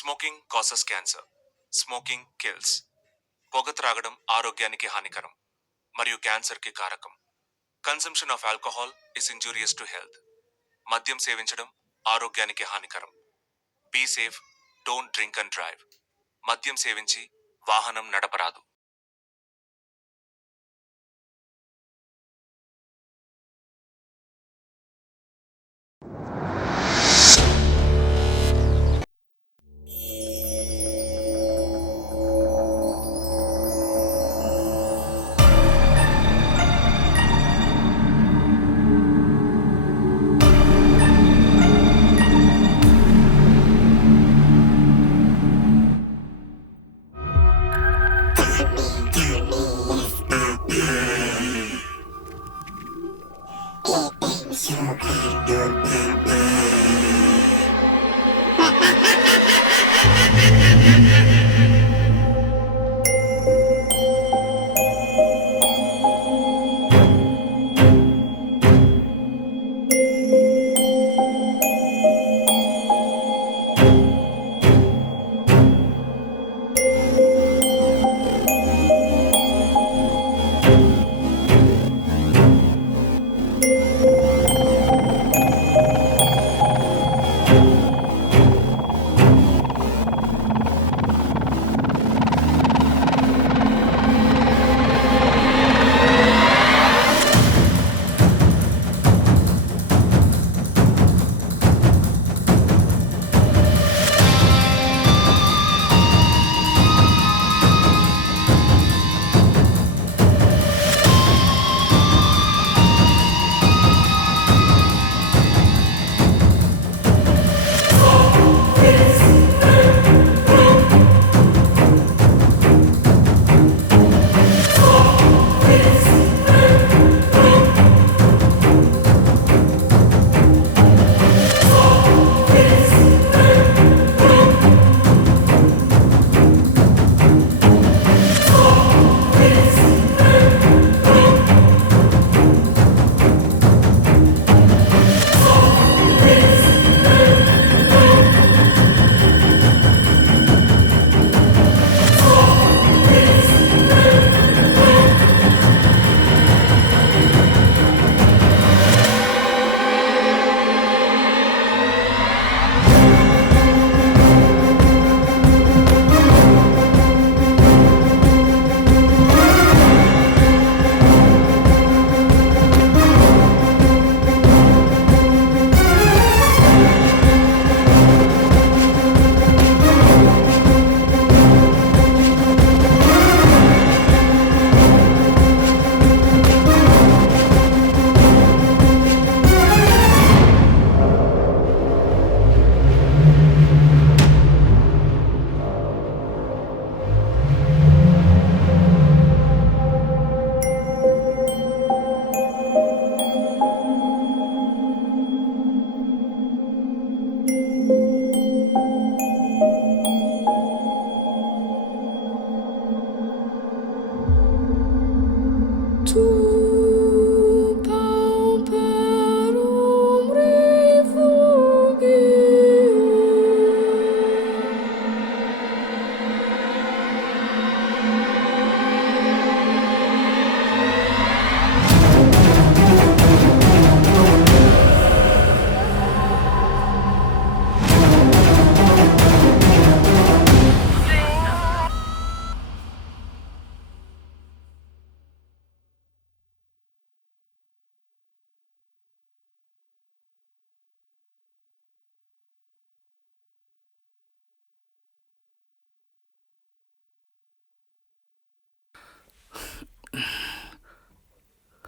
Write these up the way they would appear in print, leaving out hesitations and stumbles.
Smoking causes cancer. Smoking kills. పొగ త్రాగడం ఆరోగ్యానికి హానికరం మరియు క్యాన్సర్కి కారకం. Consumption of alcohol is injurious to health. మద్యం సేవించడం ఆరోగ్యానికి హానికరం. Be safe, don't drink and drive. మద్యం సేవించి వాహనం నడపరాదు.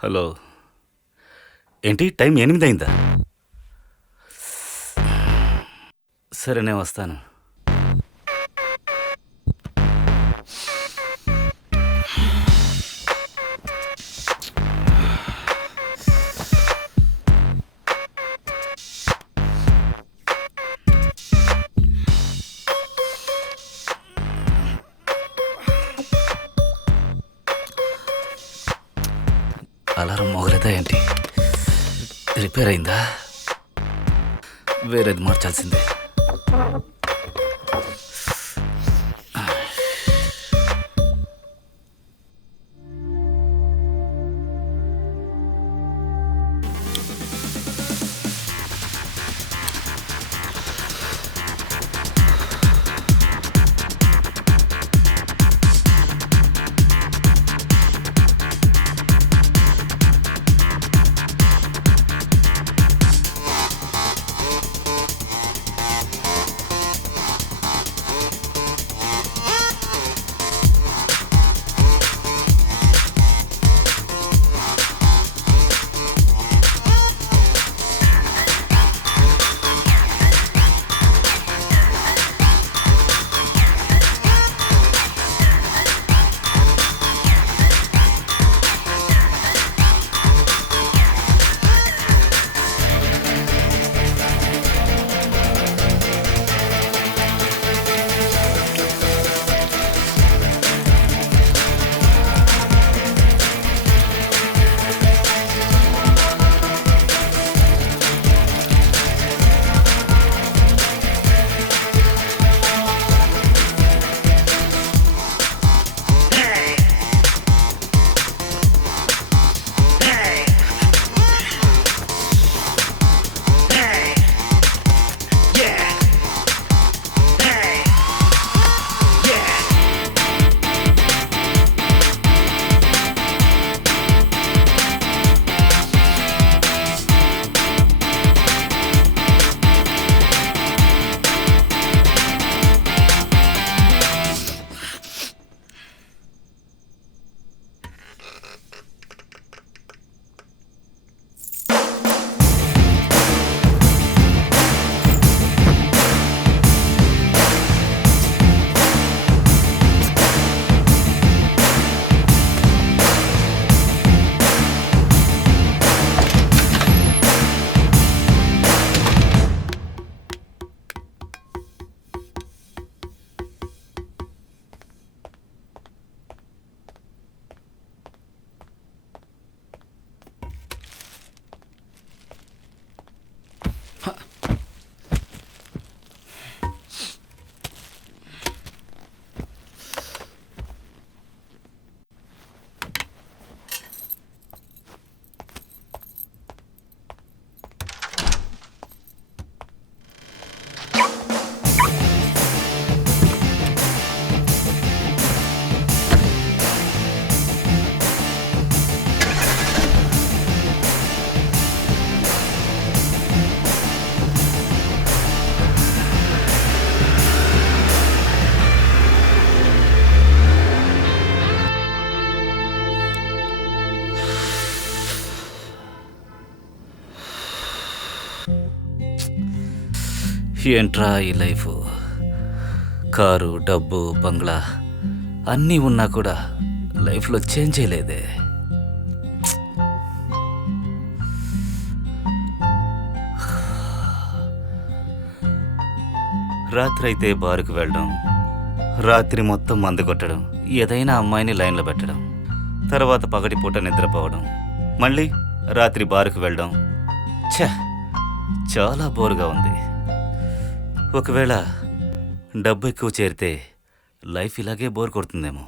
హలో, ఏంటి టైం 8 అయిందా? సరే నేను వస్తాను. అలారం మోగలేదా ఏంటి? రిపేర్ అయిందా? వేరేది మార్చాల్సిందే. ఏంట్రా ఈ లైఫ్? కారు, డబ్బు, బంగ్లా అన్నీ ఉన్నా కూడా లైఫ్లో చేంజ్ చేయలేదే. రాత్రి అయితే బారుకు వెళ్ళడం, రాత్రి మొత్తం మందు కొట్టడం, ఏదైనా అమ్మాయిని లైన్లో పెట్టడం, తర్వాత పగటిపూట నిద్రపోవడం, మళ్ళీ రాత్రి బారుకు వెళ్ళడం. ఛ, చాలా బోరుగా ఉంది. ఒకవేళ డబ్బు ఎక్కువ చేరితే లైఫ్ ఇలాగే బోర్ కొడుతుందేమో.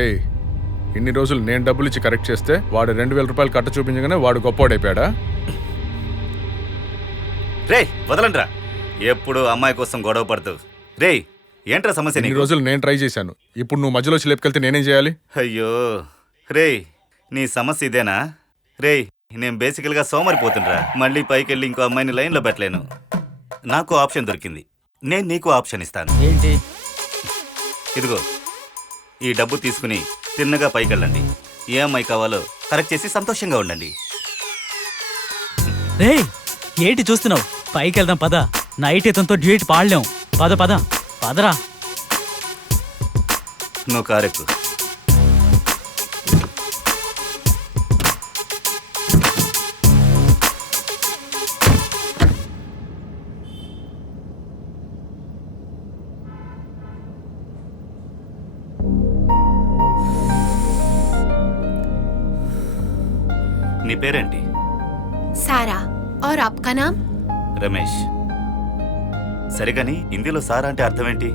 ఏయ్, ఇన్ని రోజులు నేను డబ్బులు ఇచ్చి కరెక్ట్ చేస్తే వాడు 2,000 రూపాయలు కట్ట చూపించగానే వాడు గొప్పవాడైపోయాడా? రే వదలండ్రా, ఎప్పుడు అమ్మాయి కోసం గొడవ పడుతూ. రే ఏంట్రా సమస్య ఇన్ని నీకు? రోజులు నేను ట్రై చేశాను, ఇప్పుడు నువ్వు మధ్యలో వచ్చి లేపుకెళ్తే నేనేం చేయాలి? అయ్యో రే, నీ సమస్య ఇదేనా? రే నేను బేసికల్గా సోమరిపోతుండ్రా. మళ్ళీ పైకి వెళ్ళి ఇంకో అమ్మాయిని లైన్లో పెట్టలేను. నాకు ఆప్షన్ దొరికింది, నేను నీకు ఆప్షన్ ఇస్తాను. ఏంటి? ఇదిగో ఈ డబ్బు తీసుకుని తిన్నగా పైకి వెళ్ళండి. ఏ అమ్మాయి కావాలో కరెక్ట్ చేసి సంతోషంగా ఉండండి. రే ఏంటి చూస్తున్నావు? పైకి వెళ్దాం పద. నైట్ ఇతనితో డ్యూట్ పాడలేం. పద పద పదరా. నువ్వు కారెక్కు. నీ పేరేంటి? सारा। और आपका नाम? రమేష్. సరిగాని హిందీలో సారా అంటే అర్థం ఏంటి?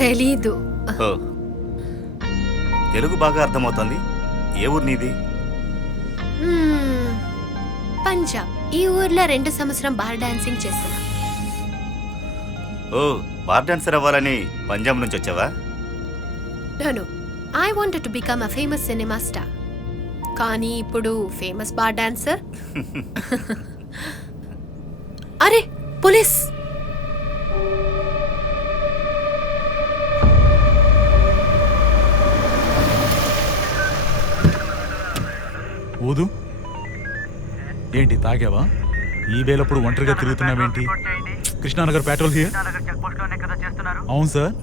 తెలీదు. ఓ, తెలుగు బాగా అర్థమవుతుంది. ఏ ఊరు నీది? పంజాబ్. ఈ ఊర్లో 2 సంవత్సరం బార్ డాన్సింగ్ చేస్తున్నా. ఓ, బార్ డాన్సర్ అవ్వాలని పంజాబ్ నుంచి వచ్చావా? No, I wanted to become a famous cinema star. కానీ ఇప్పుడు ఫేమస్ బార్ డాన్సర్. అరే పోలీస్! ఊదు. ఏంటి తాగావా? ఈ వేళప్పుడు ఒంటరిగా తిరుగుతున్నావేంటి? Krishnanagar patrol here. అవును సార్.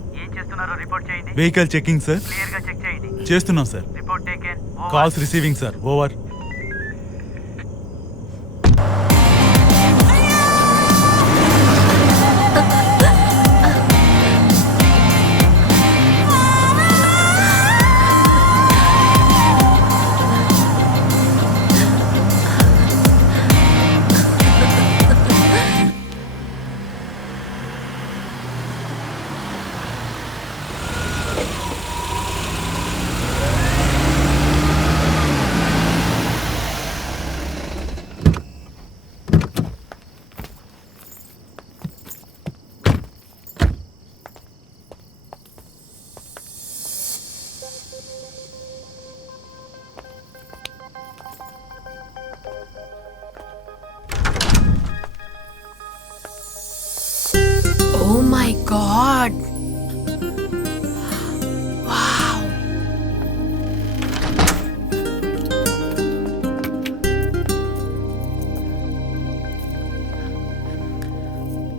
Vehicle checking sir. చేస్తున్నాం sir. Calls receiving sir. Over. Oh my God! Wow!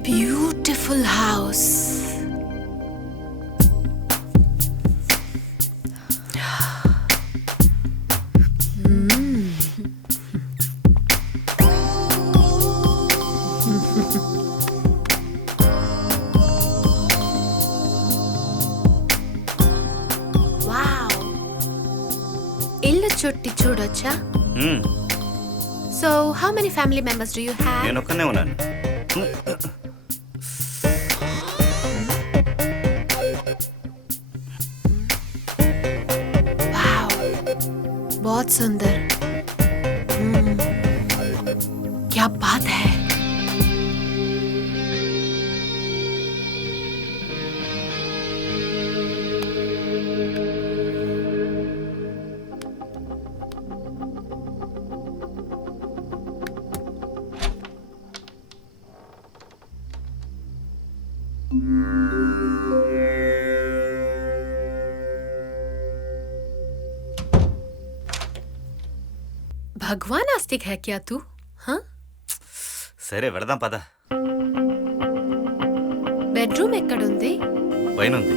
Beautiful house. Wow! ఇల్లు చుట్టి చూడొచ్చా? హ్మ్, So, how many family members do you have? నేను ఒక్కనే ఉన్నాను. Wow! बहुत सुंदर. क्या बात है? भगवान आस्तिक है क्या तू? हाँ? సరే వెళదాం పద. బెడ్రూమ్ ఎక్కడుంది? పైన ఉంది.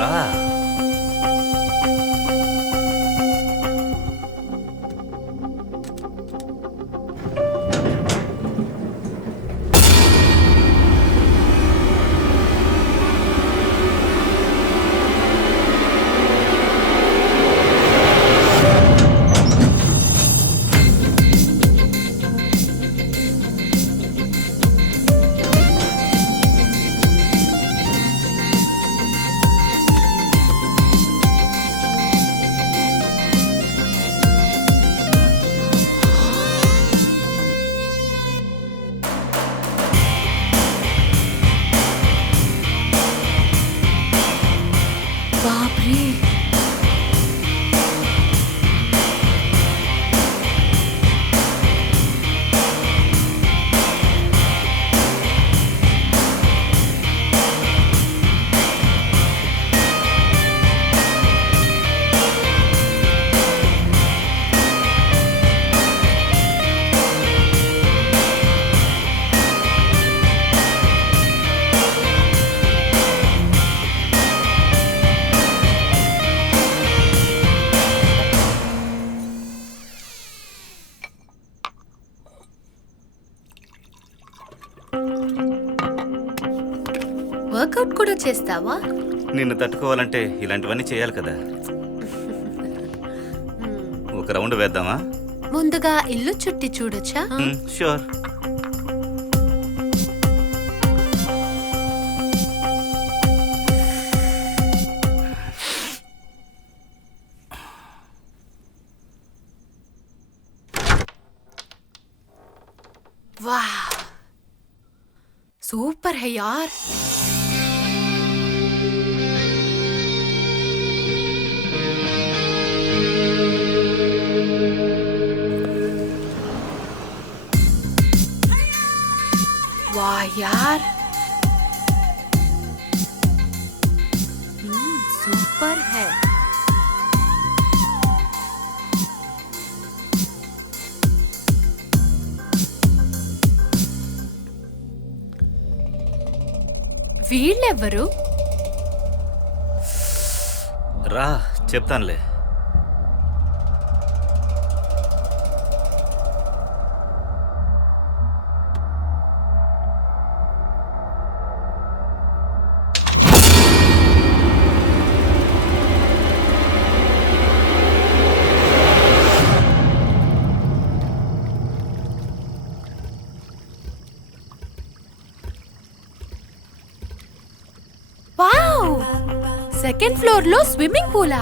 రా. వర్కౌట్ కూడా చేస్తావా? నిన్ను తట్టుకోవాలంటే ఇలాంటివన్నీ చేయాలి కదా. ఒక రౌండ్ వేద్దామా? ముందుగా ఇల్లు చుట్టి చూడొచ్చా? షూర్. वाह, सुपर है यार. वाह यार, सुपर है. వీళ్ళెవ్వరు? రా చెప్తానులే. వావ్, సెకండ్ ఫ్లోర్ లో స్విమ్మింగ్ పూలా?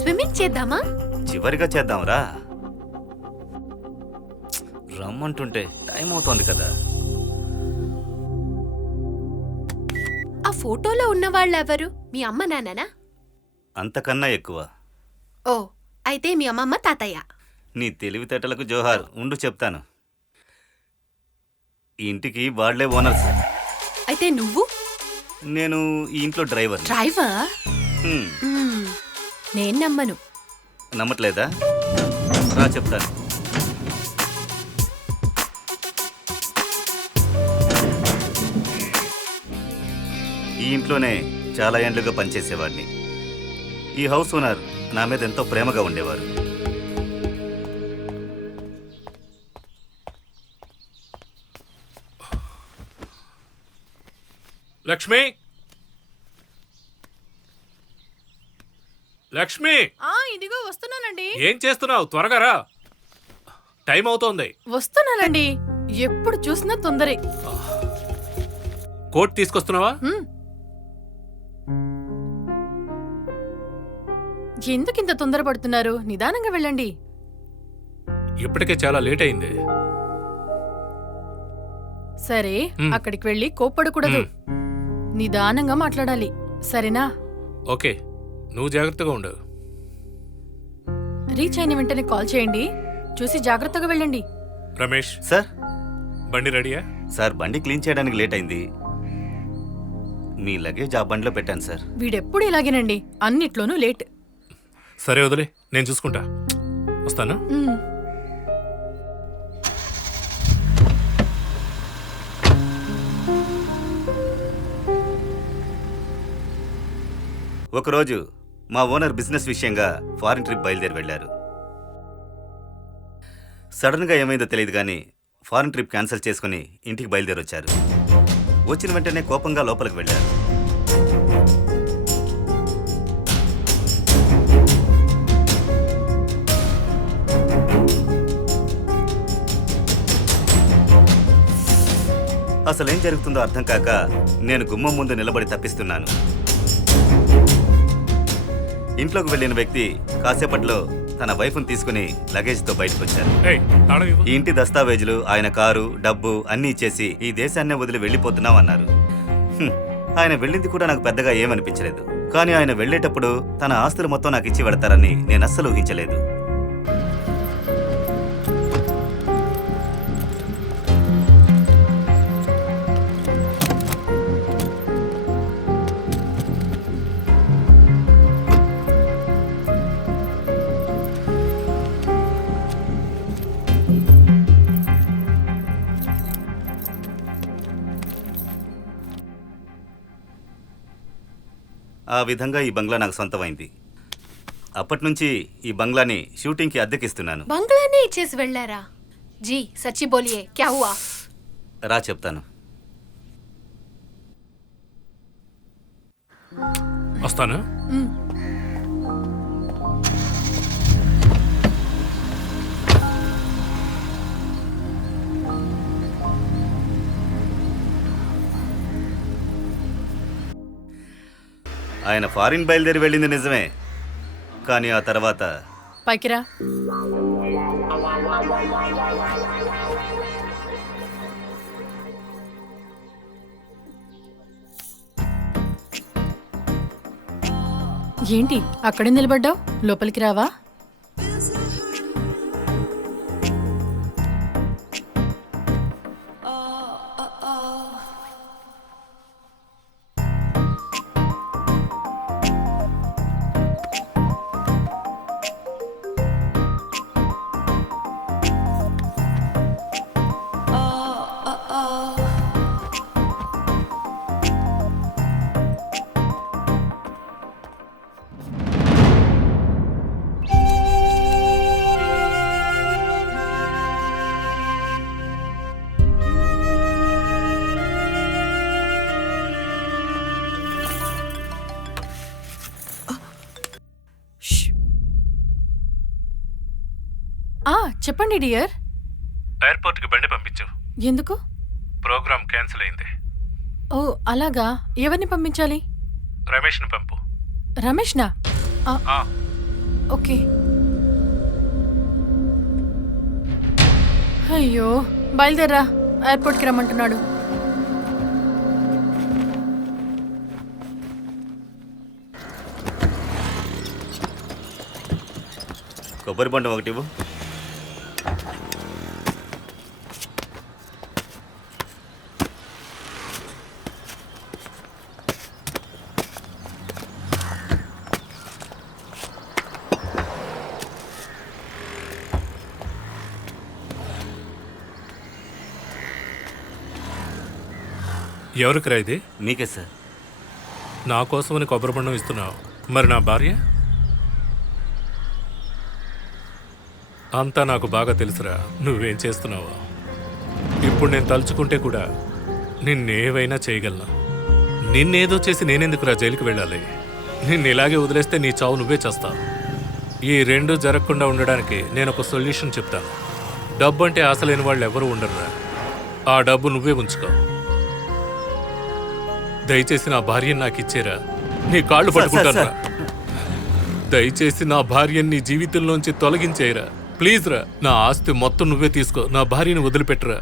స్విమ్మింగ్ చేద్దామా? చివరిగా చేద్దాంరా. రమ్మంటుంటే టైం అవుతోంది కదా. ఆ ఫోటోలో ఉన్న వాళ్ళెవరు? మీ అమ్మ నాన్ననా? అంతకన్నా ఎక్కువ. ఓ, అయితే మీ అమ్మమ్మ తాతయ్య. నీ తెలివితేటలకు జోహార్. ఉండు చెప్తాను. ఈ ఇంటికి వాళ్లే ఓనర్స్. అయితే నువ్వు? నేను ఈ ఇంట్లో డ్రైవర్. డ్రైవర్? నేను నమ్మను. నమ్మట్లేదా? రా చెప్తాను. ఈ ఇంట్లోనే చాలా ఏండ్లుగా పనిచేసేవాడిని. ఈ హౌస్ ఓనర్ నా మీద ఎంతో ప్రేమగా ఉండేవారు. లక్ష్మి, లక్ష్మి, ఇదిగో వస్తున్నానండి. ఏం చేస్తున్నావు? త్వరగా రా, టైం అవుతోంది. వస్తున్నానండి. ఎప్పుడు చూసినా తొందరే. కోట్ తీసుకొస్తున్నావా? ఎందుకింత తొందరపడుతున్నారు? నిదానంగా వెళ్ళండి. ఇప్పటికే చాలా లేట్ అయింది. సరే, అక్కడికి వెళ్ళి కోప్పడకూడదు. నిదానంగా మాట్లాడాలి, సరేనా? ఓకే, నువ్వు జాగ్రత్తగా ఉండు. రీచ్ అయిన వెంటనే కాల్ చేయండి. చూసి జాగ్రత్తగా వెళ్ళండి. రమేష్ సార్. బండి రెడీయా? సార్, బండి క్లీన్ చేయడానికి లేట్ అయింది. మీ లగేజ్ ఆ బండిలో పెట్టాను సార్. వీడెప్పుడు ఇలాగేనండి, అన్నిట్లోనూ లేట్. సరే వదిలే, నేను చూసుకుంటా. వస్తాను. ఒకరోజు మా ఓనర్ బిజినెస్ విషయంగా ఫారిన్ ట్రిప్ బయలుదేరి వెళ్లారు. సడన్గా ఏమైందో తెలియదు కానీ ఫారిన్ ట్రిప్ క్యాన్సిల్ చేసుకుని ఇంటికి బయలుదేరి వచ్చారు. వచ్చిన వెంటనే కోపంగా లోపలికి వెళ్లారు. అసలేం జరుగుతుందో అర్థం కాక నేను గుమ్మం ముందు నిలబడి తప్పిస్తున్నాను. ఇంట్లోకి వెళ్ళిన వ్యక్తి కాసేపట్లో తన వైఫ్ను తీసుకుని లగేజ్తో బయటకు వచ్చారు. ఈ ఇంటి దస్తావేజులు, ఆయన కారు, డబ్బు అన్నీ ఇచ్చేసి ఈ దేశాన్నే వదిలి వెళ్ళిపోతున్నాం అన్నారు. ఆయన వెళ్ళింది కూడా నాకు పెద్దగా ఏమనిపించలేదు. కానీ ఆయన వెళ్ళేటప్పుడు తన ఆస్తులు మొత్తం నాకు ఇచ్చి వెడతారని నేను అస్సలు ఊహించలేదు. ఆ విధంగా ఈ బంగ్లా నాకు సొంతమైంది. అప్పటి నుంచి ఈ బంగ్లాని షూటింగ్కి అద్దెకిస్తున్నాను. బంగ్లానే ఇచ్చేసి వెళ్ళారా? జీ సచ్చి బోలియే క్యా హువా? రా చెప్తాను. వస్తాను. ఆయన ఫారిన్ బయలుదేరి వెళ్ళింది నిజమే, కానీ ఆ తర్వాత పైకిరా. ఏంటి అక్కడే నిలబడ్డావు? లోపలికి రావా? చెప్పండి డియర్. ఎయిర్పోర్ట్కి బండి పంపించు. ఎందుకు? ప్రోగ్రామ్ క్యాన్సిల్ అయింది. ఓ అలాగా. ఎవరిని పంపించాలి? రమేష్ని పంపు. రమేష్నా? ఆ. ఓకే. అయ్యో బయలుదేరా, ఎయిర్పోర్ట్కి రమ్మంటున్నాడు. కొబ్బరి బండం ఒకటి ఇవ్వు. ఎవరికి రా ఇది? మీకే సార్. నా కోసమని కొబ్బరి బండం ఇస్తున్నావు, మరి నా భార్య? అంతా నాకు బాగా తెలుసురా నువ్వేం చేస్తున్నావో. ఇప్పుడు నేను తలుచుకుంటే కూడా నిన్నేవైనా చేయగలను. నిన్నేదో చేసి నేనెందుకురా జైలుకి వెళ్ళాలి? నిన్ను ఇలాగే వదిలేస్తే నీ చావు నువ్వే చేస్తావు. ఈ రెండు జరగకుండా ఉండడానికి నేను ఒక సొల్యూషన్ చెప్తాను. డబ్బు అంటే ఆశ లేని వాళ్ళు ఎవరు ఉండరురా. ఆ డబ్బు నువ్వే ఉంచుకో. దయచేసి నా భార్యని నాకు ఇచ్చేరా, నీ కాళ్ళు పట్టుకుంటాను రా. దయచేసి నా భార్యని నీ జీవితంలోంచి తొలగించేయరా ప్లీజ్ రా. నా ఆస్తి మొత్తం నువ్వే తీసుకో, నా భార్యని వదిలిపెట్టరా.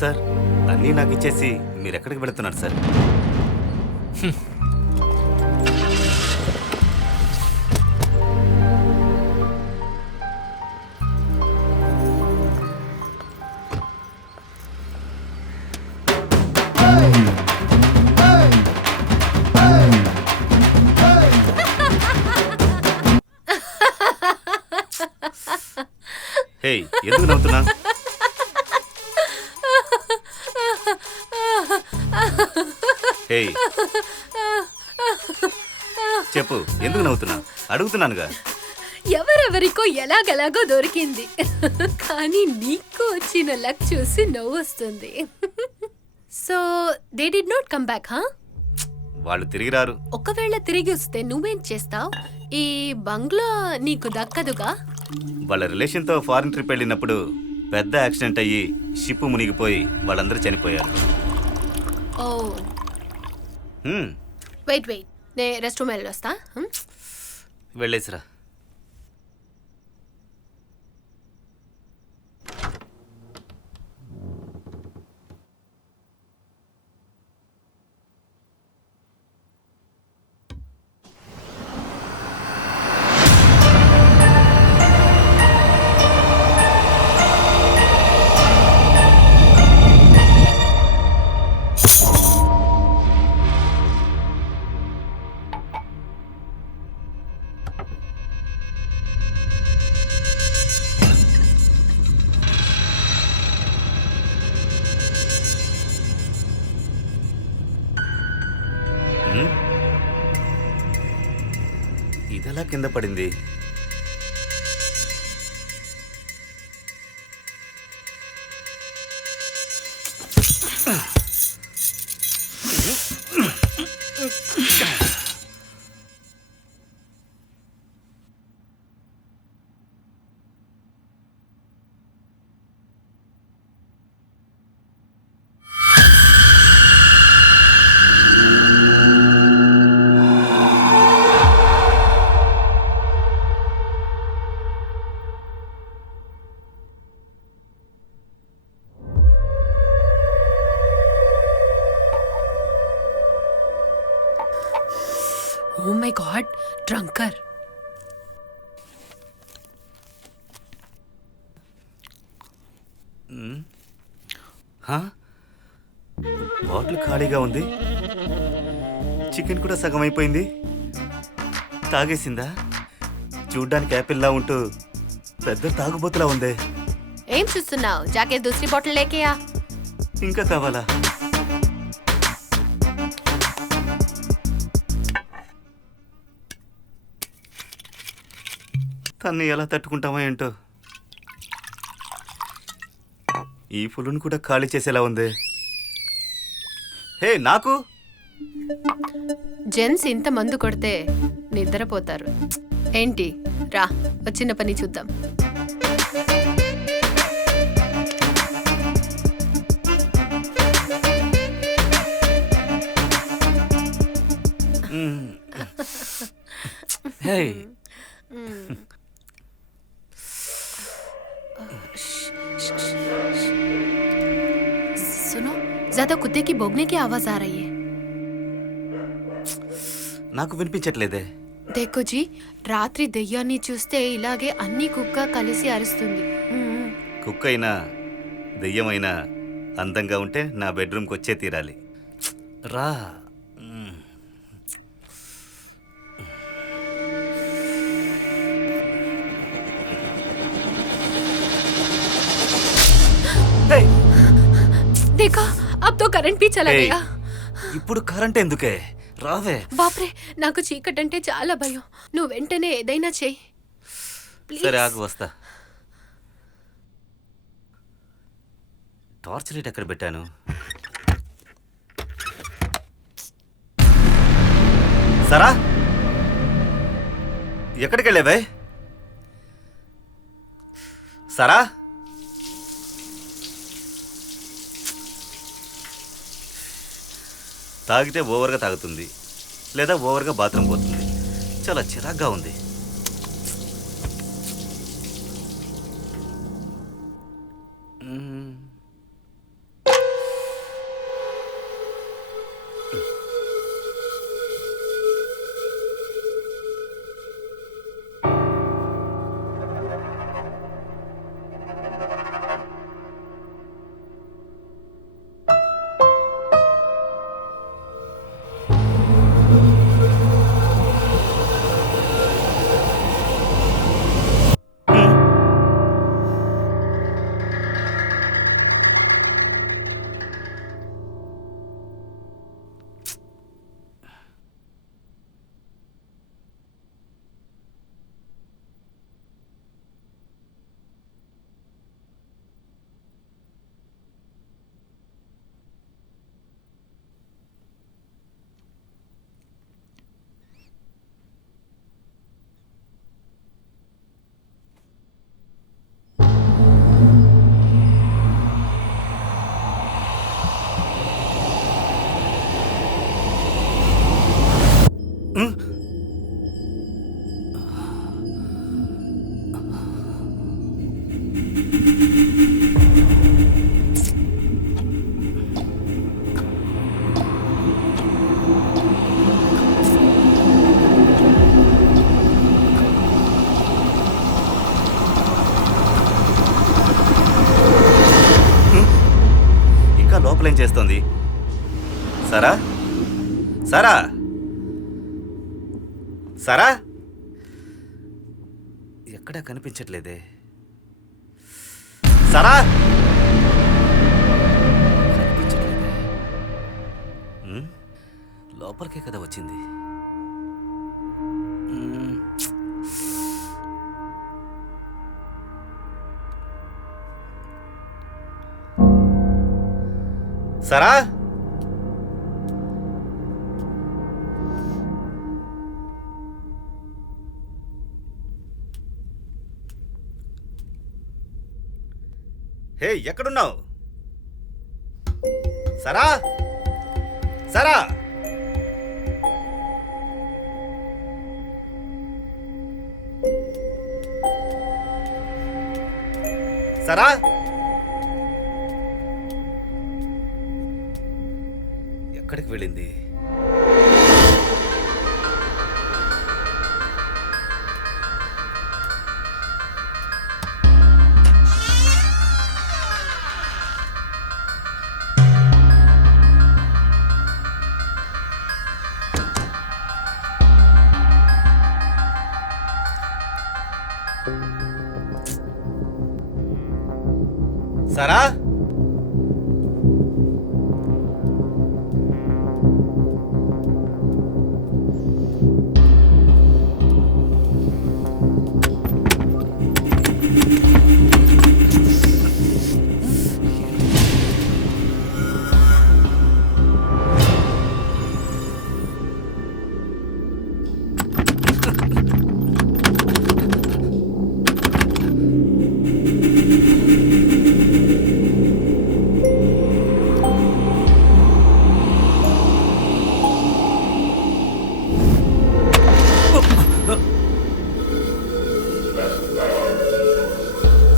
సార్ అన్నీ నాకు ఇచ్చేసి మీరు ఎక్కడికి వెళుతున్నారు సార్? హే ఎందుకు నవ్వుతున్నా? హే చెప్పు ఎందుకు నవ్వుతున్నా? అడుగుతున్నానుగా. ఎవరెవరికో ఎలాగెలాగో దొరికింది, కానీ నీకు వచ్చిన లక్ చూసి నవ్వు వస్తుంది. So they did not come back, హా? వాళ్ళు తిరిగి రారు. ఒకవేళ తిరిగి వస్తే నువ్వేం చేస్తావు? ఈ బంగ్లా నీకు దక్కదుగా. వాళ్ళ రిలేషన్తో ఫారిన్ ట్రిప్ వెళ్ళినప్పుడు పెద్ద యాక్సిడెంట్ అయ్యి షిప్ మునిగిపోయి వాళ్ళందరూ చనిపోయారు. ఓ వెయిట్ వెయిట్, నే రెస్ట్ రూమ్ వెళ్ళొస్తా. వెళ్ళేసిరా. ఎలా కింద పడింది? Oh my God, drunkard. Bottle ఖాళీగా ఉంది. చికెన్ కూడా సగం అయిపోయింది. తాగేసిందా? చూడ్డానికి యాపిల్లా ఉంటూ పెద్ద తాగుబోతులా ఉందే. ఏం చూస్తున్నావు? జాకే దూసరి బాటిల్ లేకేయా. ఇంకా కావాలా? తన్ని ఎలా తట్టుకుంటామో ఏంటో. ఈ ఫుల్లును కూడా ఖాళీ చేసేలా ఉంది. హే నాకు జెంట్స్ ఇంత మందు కొడితే నిద్రపోతారు ఏంటి? రా, వచ్చిన పని చూద్దాం. హే सुनो, ज्यादा कुत्ते की भौंकने की आवाज आ रही है. నాకు వినిపించట్లేదే. देखो जी, రాత్రి దెయ్యాన్ని చూస్తే ఇలాగే అన్ని కుక్క కలిసి అరుస్తుంది. కుక్క అయినా దెయ్యమైనా అందంగా ఉంటే నా బెడ్రూమ్కి వచ్చే తీరాలి. రా. देखा, अब तो करंट भी चला ఏయ్, गया. ఇప్పుడు కరెంట్ ఎందుకే? రావే. బాప్రే, నాకు చీకటి అంటే చాలా భయం. నువ్వు వెంటనే ఏదైనా చెయ్యి. సరే ఆగు, వస్తా. టార్చ్ లైట్ ఎక్కడ పెట్టాను? సరా, ఎక్కడికి వెళ్ళావే? సరా, తాగితే ఓవర్గా తాగుతుంది, లేదా ఓవర్గా బాత్రూమ్ పోతుంది. చాలా చిరాగ్గా ఉంది. లోపలేం చేస్తోంది? సరా, సరా, సరా, ఎక్కడా కనిపించట్లేదే. సరా, కనిపించట్లేదే. లోపలికే కదా వచ్చింది. సరా హే ఎక్కడున్నావు? సరా సరా సరా ఎక్కడికి వెళ్ళింది? సరా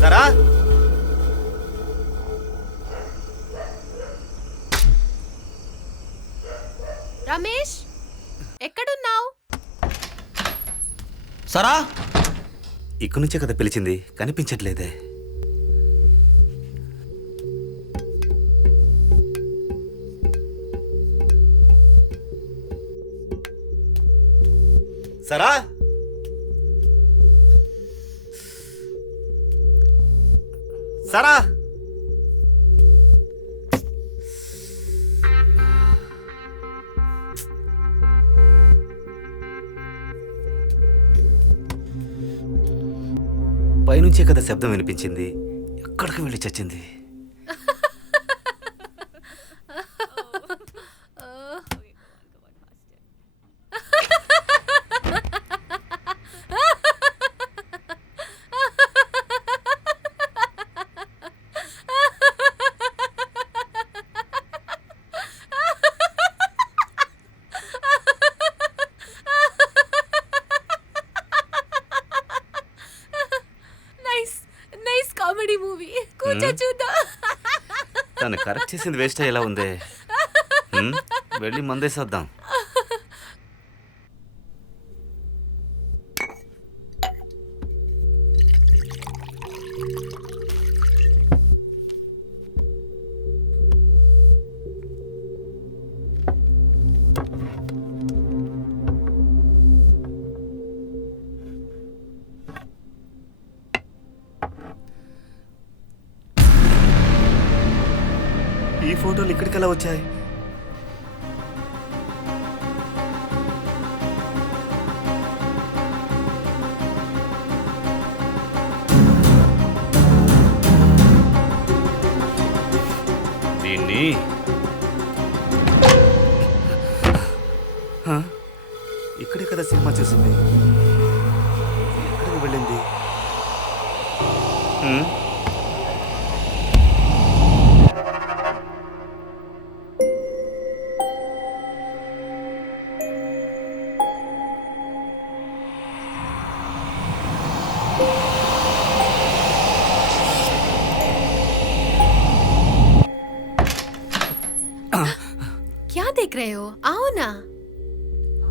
సరా రమేష్ ఎక్కడున్నావు? సరా ఇక్కడి నుంచే కదా పిలిచింది, కనిపించట్లేదే. సరా సరా పైనుంచే కదా శబ్దం వినిపించింది, ఎక్కడికి వెళ్ళి చచ్చింది? Nice comedy movie. కూర్చో చూద్దాం. తను కరెక్ట్ చేసింది వేస్ట్ అయ్యేలా ఉందే. వెళ్ళి మందేసేద్దాం. ఈ ఫోటోలు ఇక్కడికి ఎలా వచ్చాయి? దీన్ని ఇక్కడే కదా సినిమా చూసింది, ఎక్కడికి వెళ్ళింది? क्या देख रहे हो? आओ ना,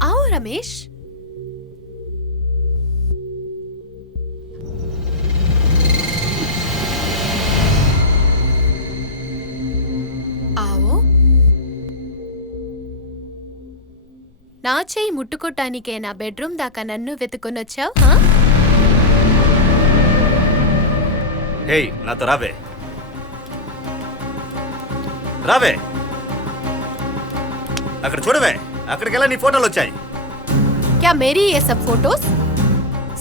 आओ रमेश. आओ. నా చెయ్యి ముట్టుకోటానికే నా బెడ్రూమ్ దాకా నన్ను వెతుకొనొచ్చావు? హేయ్, నాతో రావే రావే. అక్కడ చూడవే, అక్కడికి ఎలా నీ ఫోటోలు వచ్చాయి? क्या मेरी ये सब फोटोज?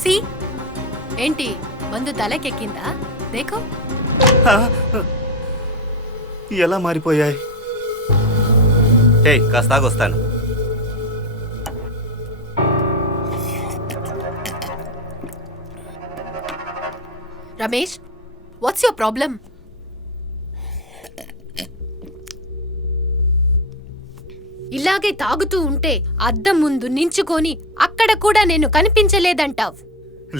सी ఏంటి మందు తలకెక్కిందా? దేఖో. ఎలా మారిపోయాయి? హే కాస్త ఆగొస్తాను. Ramesh, what's your problem? ఇలాగే తాగుతూ ఉంటే అద్దం ముందు నించుకొని అక్కడ కూడా నేను కనిపించలేదంటావ్.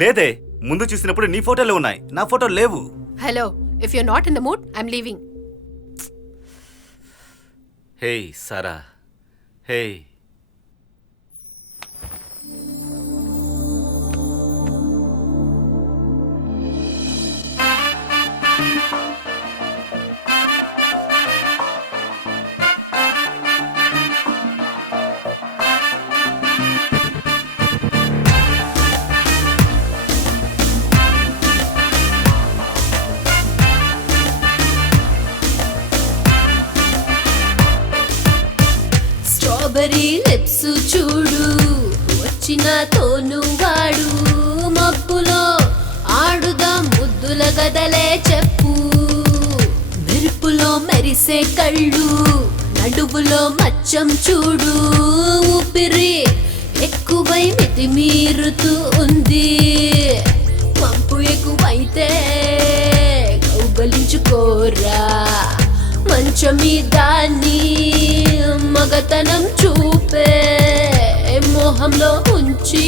లేదే, ముందు చూసినప్పుడు నీ ఫోటోలు ఉన్నాయి, నా ఫోటోలు లేవు. Hello, if you not in the mood I'm leaving. Hey Sara, hey. Strawberry lips చూడు, వచ్చిన తోను వాడు, మబ్బులో ఆడుదాం ముద్దుల గదలే చెప్పు, మెరుపులో మెరిసే కళ్ళు, నడువులో మచ్చం చూడు, ఊపిరి ఎక్కువై మితిమీరుతూ ఉంది, పంపు ఎక్కువైతే కౌగలించుకోరా, మంచం మీద నీ మగతనం చూపే, మోహంలో ఉంచి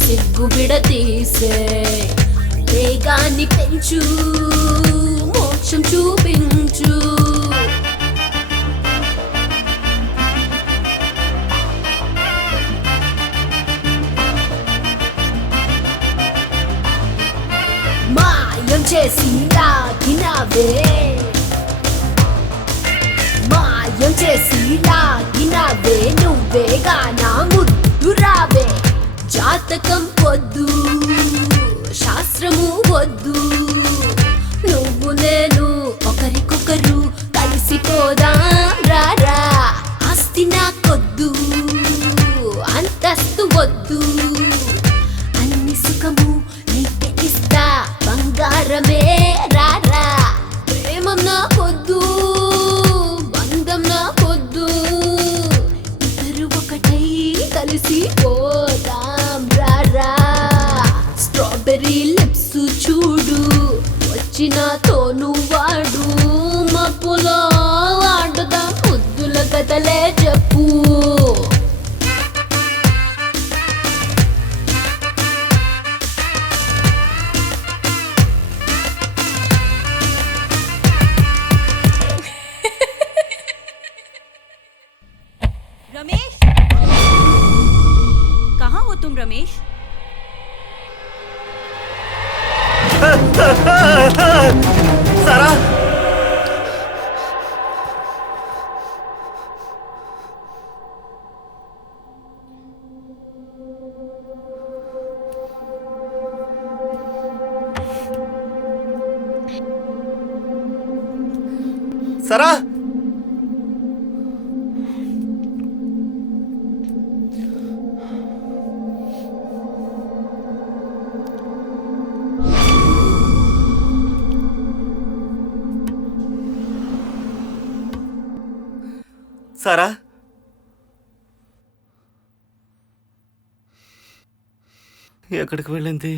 సిగ్గు విడదీసే, వేగాన్ని పెంచు, మోక్షం చూపించు. మాయం చేసి లాగినవే, మాయం చేసి లాగినవే, నువ్వేగా నా ముద్దు రావే, జాతకం వద్దు, శాస్త్రము వద్దు, నువ్వు నేను ఒకరికొకరు కలిసిపోదాం రారా, ఆస్తి నాకొద్దు, అంతస్తు వద్దు, అన్ని సుఖము నీకే ఇస్తా, బంగారమే రారా, ప్రేమం నాకొద్దు, బంధం నాకొద్దు, ఇద్దరు ఒకటై కలిసిపోదాం రారా, స్ట్రాబెరీ లిప్స్ చూడు, వచ్చిన తోను వాడు, మబ్బులో ఆడుదాం ముద్దుల కథలే చెప్పు. रमेश, कहाँ हो तुम रमेश? సారా, సారా, సారా, ఎక్కడికి వెళ్ళింది?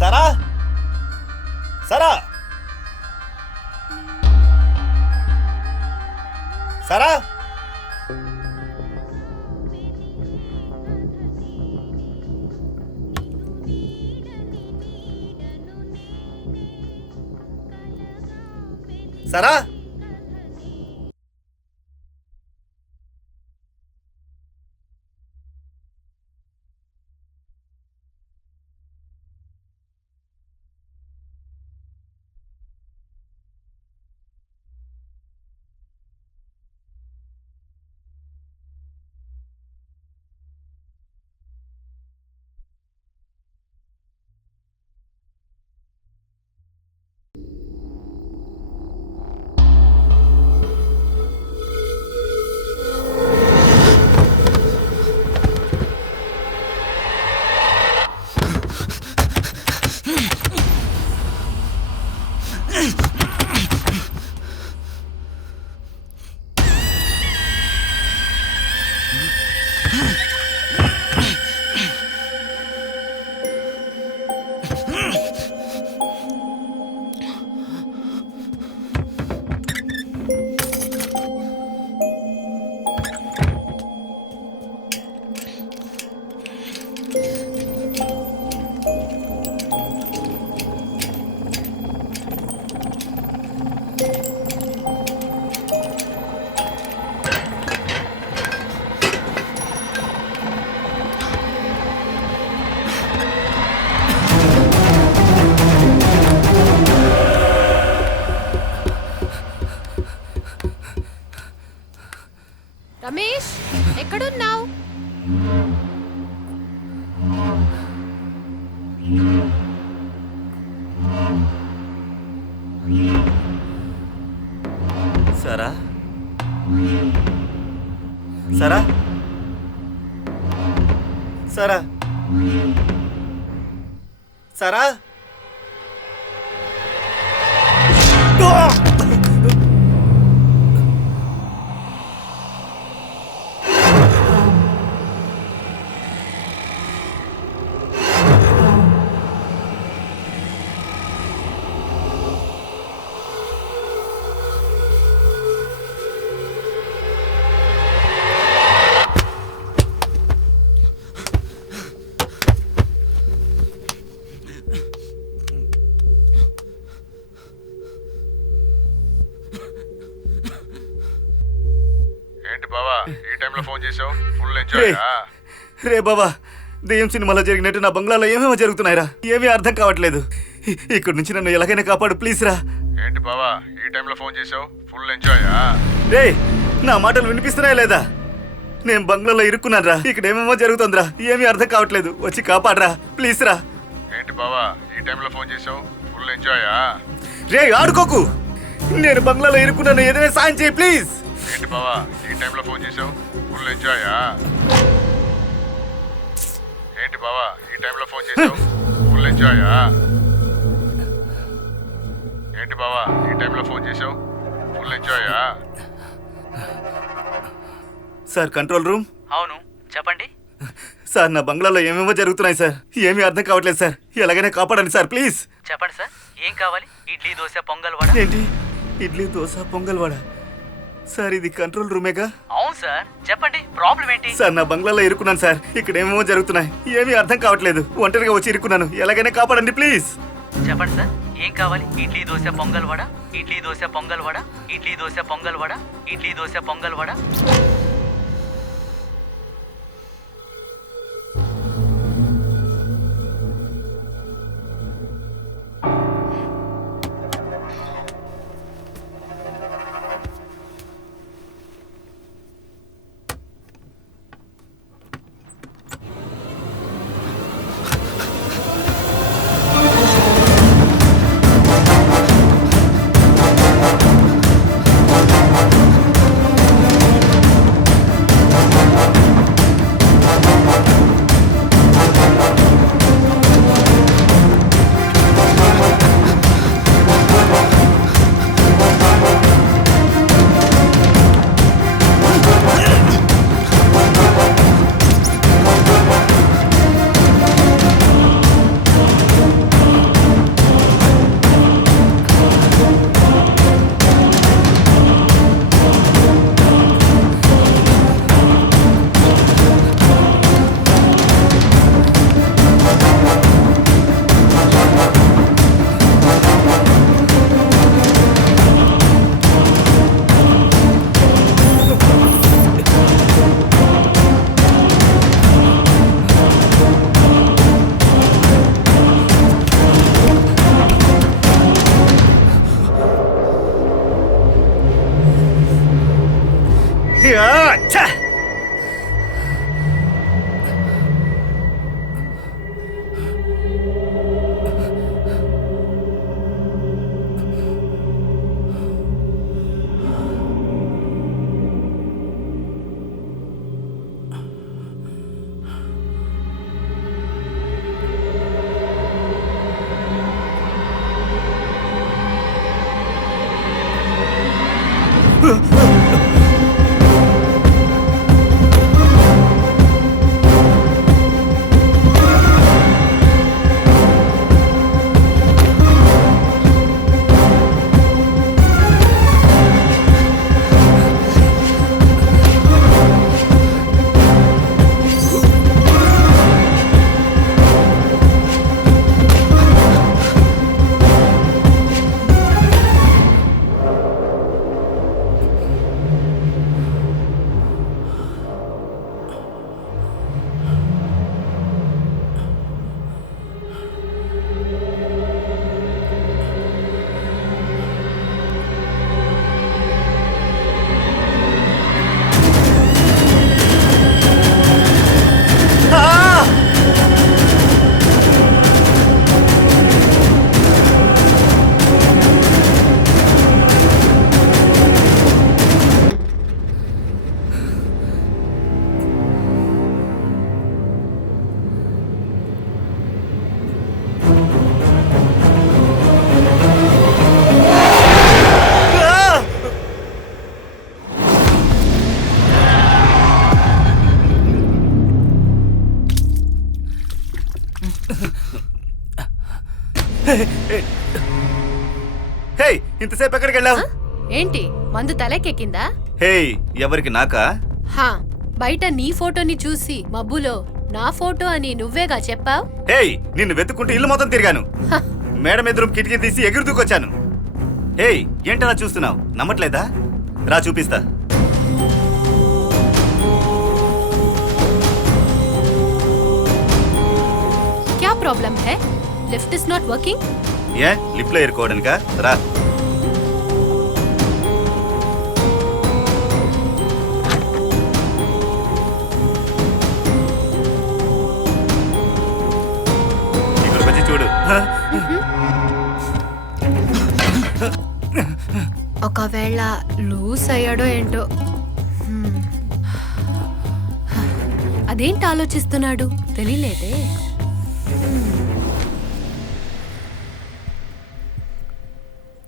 సరా సరా సరా సరా రమేష్ ఎక్కడున్నావు? సరా సరా సరా సరా ఏంటి బావా ఈ టైంలో ఫోన్ చేసావు? Full enjoy. రే బాబా, దెయ్యం సినిమాలో జరిగినట్టు నా బంగ్లాలో ఏమేమో జరుగుతున్నాయిరా, ఏమీ అర్థం కావట్లేదు. ఇక్కడి నుంచి నన్ను ఎలాగైనా కాపాడు ప్లీజ్ రా. ఏంటి బావా ఈ టైంలో ఫోన్ చేసావు? Full enjoy. రే నా మాటలు వినిపిస్తున్నాయా లేదా? నేను బంగ్లాలో ఇరుక్కున్నాను రా, ఇక్కడ ఏమేమో జరుగుతుందిరా, ఏమీ అర్థం కావట్లేదు, వచ్చి కాపాడరా ప్లీజ్ రా. ఏంటి బావా ఈ టైంలో ఫోన్ చేసావు? Full enjoy. రే ఆడుకోకు, నేను బంగ్లాలో ఇరుక్కున్నాను, ఏదైనా సాయం చేయి ప్లీజ్. ఏంటి బావా ఈ టైంలో ఫోన్ చేసావు? Full enjoy. ఏంటి బావా ఈ టైంలో ఫోన్ చేసావు? Full enjoy. ఏంటి బావా ఈ టైంలో ఫోన్ చేసావు? Full enjoy. Sir control room. అవును చెప్పండి. సార్ నా బంగ్లాలో ఏమేమో జరుగుతున్నాయి సార్, ఏమీ అర్థం కావట్లేదు సార్, ఎలాగైనా కాపాడండి సార్ ప్లీజ్. చెప్పండి సార్, ఏం కావాలి? ఇడ్లీ దోశ పొంగల్ వడ. ఏంటి ఇడ్లీ దోశ పొంగల్ వడ? సార్ ఇది కంట్రోల్ రూమేగా? అవును సార్, చెప్పండి ప్రాబ్లం ఏంటి? సార్ నా బంగ్లాలో ఇరుక్కున్నాను సార్, ఇక్కడ ఏమేమో జరుగుతున్నాయి, ఏమీ అర్థం కావట్లేదు, ఒంటరిగా వచ్చి ఇరుక్కున్నాను, ఎలాగైనా కాపాడండి ప్లీజ్. చెప్పండి సార్, ఏం కావాలి? ఇడ్లీ దోశ పొంగల్ వడ, ఇడ్లీ దోశ పొంగల్ వడ, ఇడ్లీ దోశ పొంగల్ వడ, ఇడ్లీ దోశ పొంగల్ వడ. హే, ఇంతసేపు ఎక్కడికి వెళ్ళావు? ఏంటి మందు తలకెక్కిందా? హే, ఎవరికి నాకా? హా, బయట నీ ఫోటోని చూసి మబ్బులో నా ఫోటో అని నువ్వేగా చెప్పావు. హే, నిన్ను వెతుక్కుంటూ ఇల్లు మొత్తం తిరిగాను. మేడం ఎదురు కిటికీ తీసి ఎగురు దూకొచ్చాను. హే, ఏంటలా చూస్తున్నావు? నమ్మట్లేదా? రా చూపిస్తా. क्या प्रॉब्लम है? Lift is not working. A lift లో ఏరుకోవడానికా? రా. ఇక్కడికి వచ్చి చూడు. ఒకవేళ లూస్ అయ్యాడో ఏంటో. అదేంటి ఆలోచిస్తున్నాడు తెలియలేదే.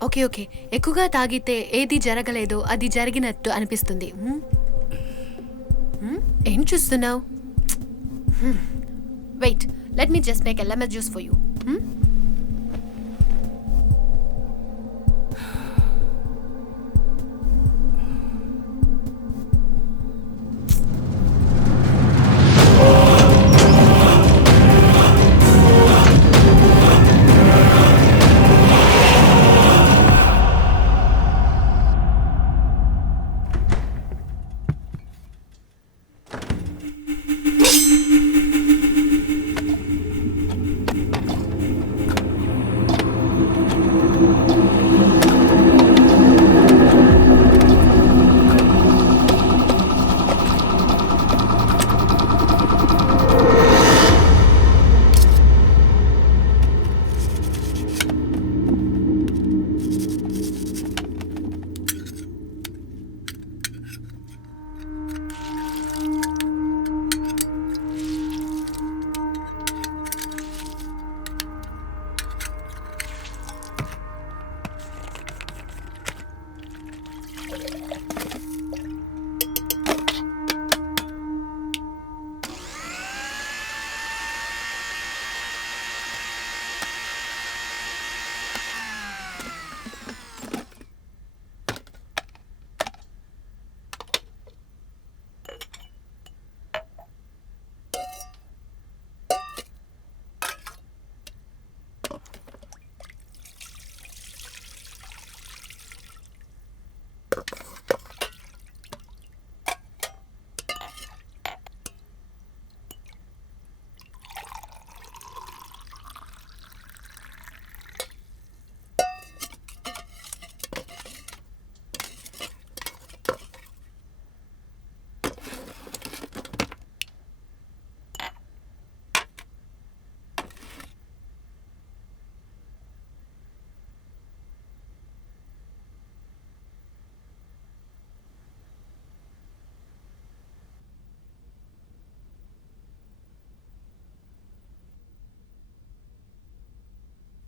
ఓకే ఓకే, ఎక్కువగా తాగితే ఏది జరగలేదో అది జరిగినట్టు అనిపిస్తుంది. ఏం చూస్తున్నావు? Wait, let me just make LMS juice for you.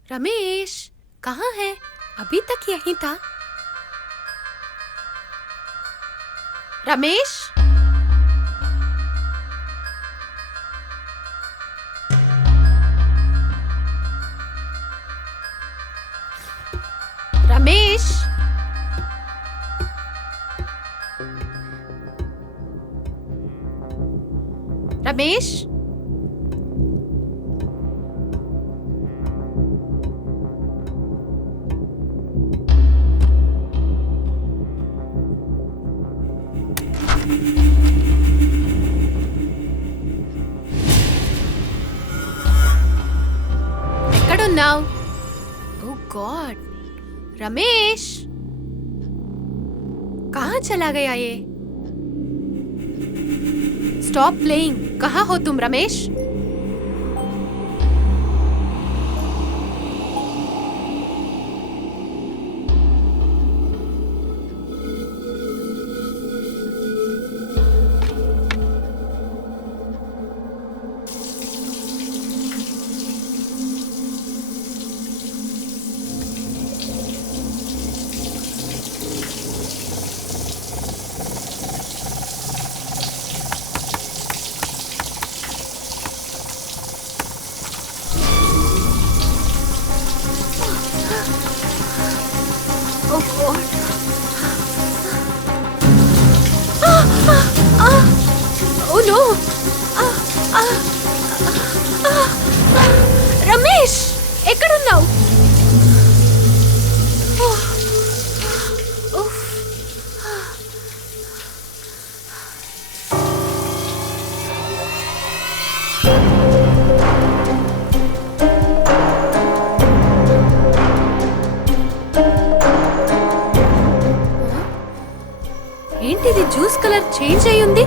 Ramesh कहाँ है? अभी तक यहीं था। रमेश, रमेश, रमेश, ఎక్కడున్నావు? ఓ गॉड, रमेश कहाँ चला गया ये? Stop playing. कहाँ हो तुम Ramesh? Oh God. Oh no. Ramesh ఎక్కడున్నావు? ఏంటిది? జ్యూస్ కలర్ చేంజ్ అయి ఉంది.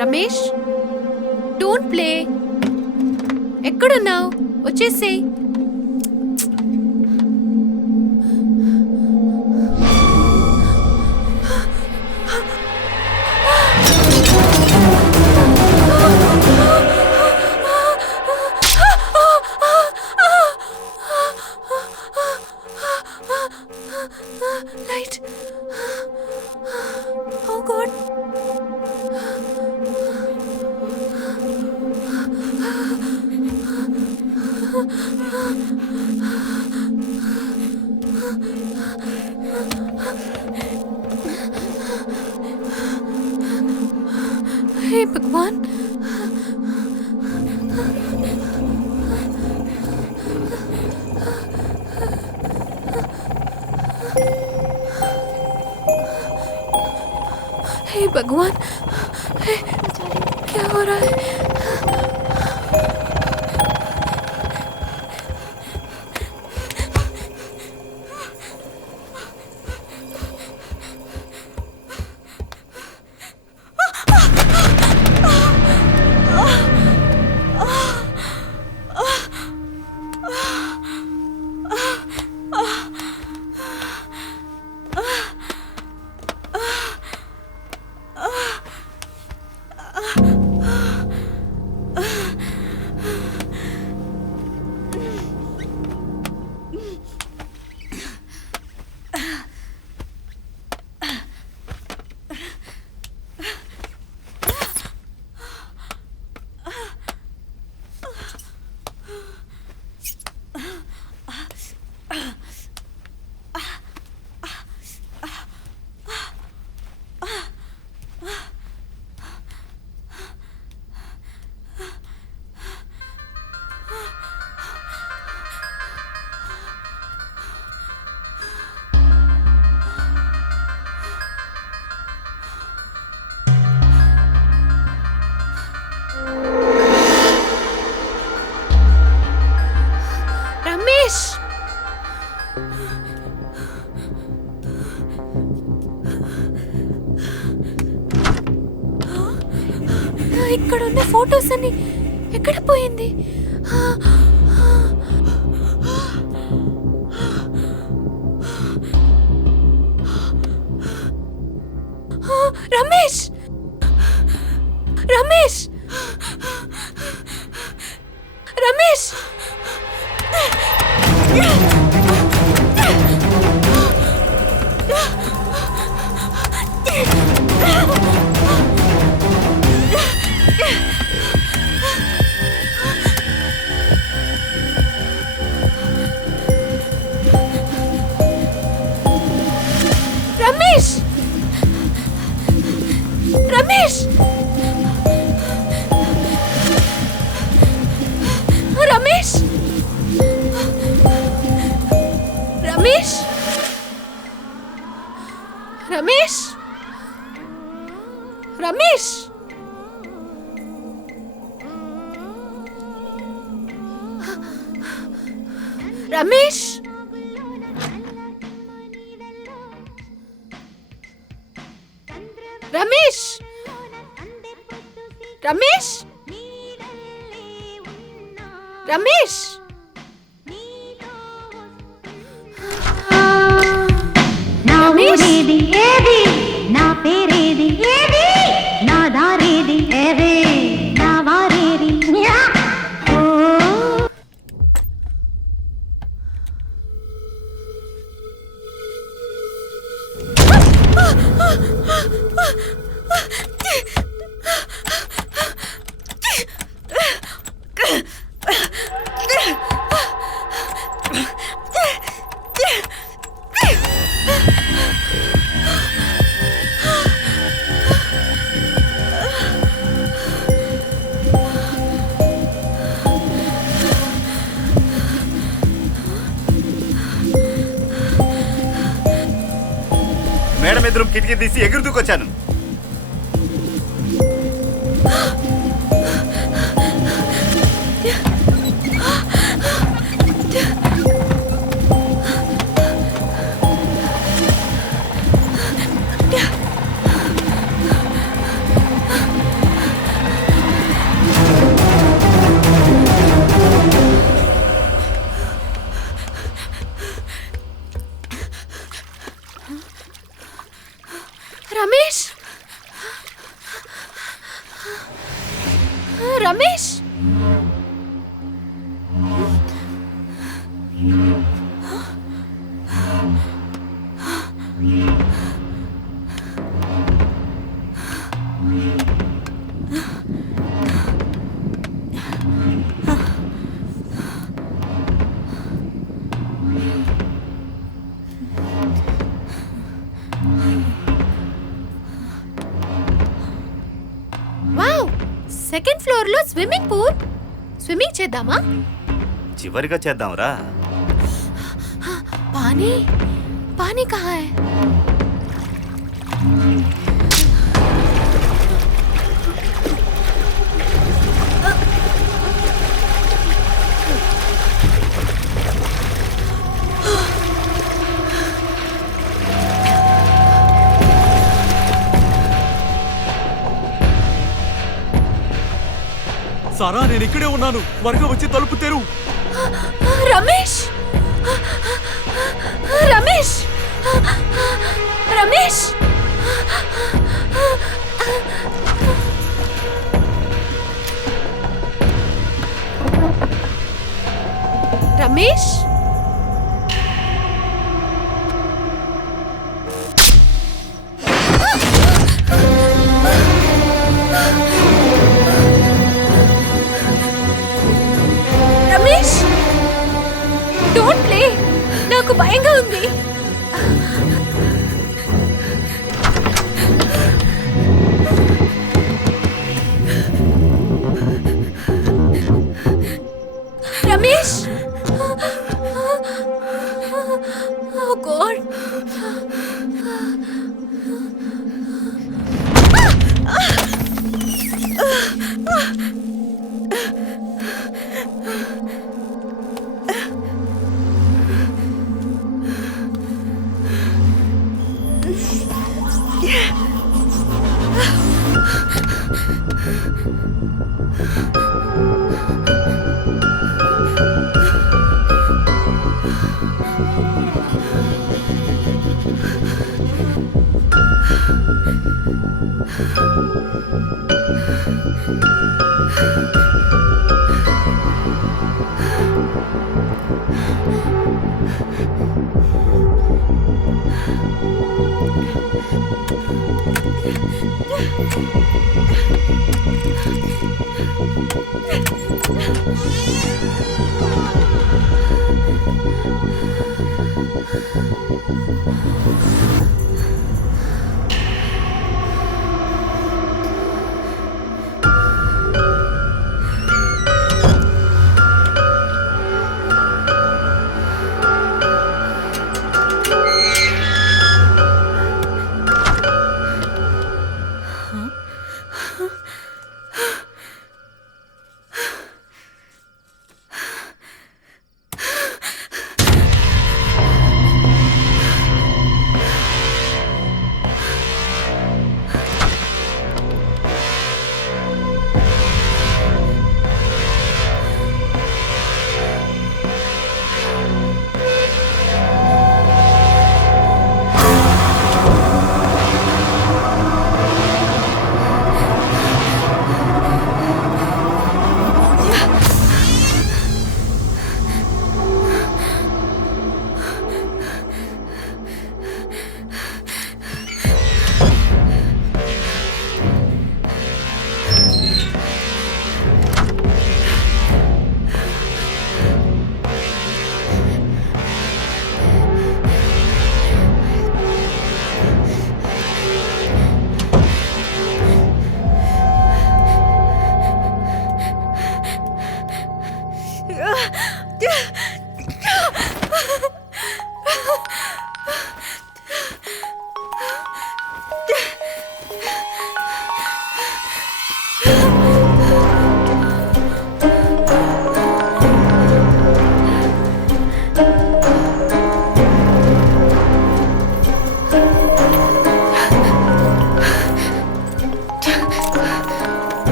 Ramesh, don't play. ఎక్కడున్నావు? వచ్చేసేయ్. Light. Oh God. हे भगवान. हे भगवान, क्या हो रहा है? ఇక్కడ ఉన్న ఫోటోస్ అన్ని ఎక్కడ పోయింది? రమేష్ రమేష్ రమేష్ రమేష్ రమేష్ రమేష్ రమేష్ రమేష్ రమేష్ రమేష్ రమేష్ రమేష్ రమేష్ నా ఊరేది ఏది నా పేరేది ఏది నా దారేది ఏది నా వారేది న్యా. ఓ మేడం ఎదురు కిటికీ తీసి ఎగురుతూకొచ్చాను. Ramesh Ramesh wow second floor లో స్విమ్మింగ్ పూల్ స్విమ్మింగ్ చేద్దామా చివరిగా చేద్దాంరా. पानी पानी कहाँ है సారా నేను ఇక్కడే ఉన్నాను, త్వరగా వచ్చి తలుపు తెరు. రమేష్ రమేష్ రమేష్ రమేష్ రమేష్ డోంట్ ప్లే నాకు భయంగా ఉంది Ramesh oh God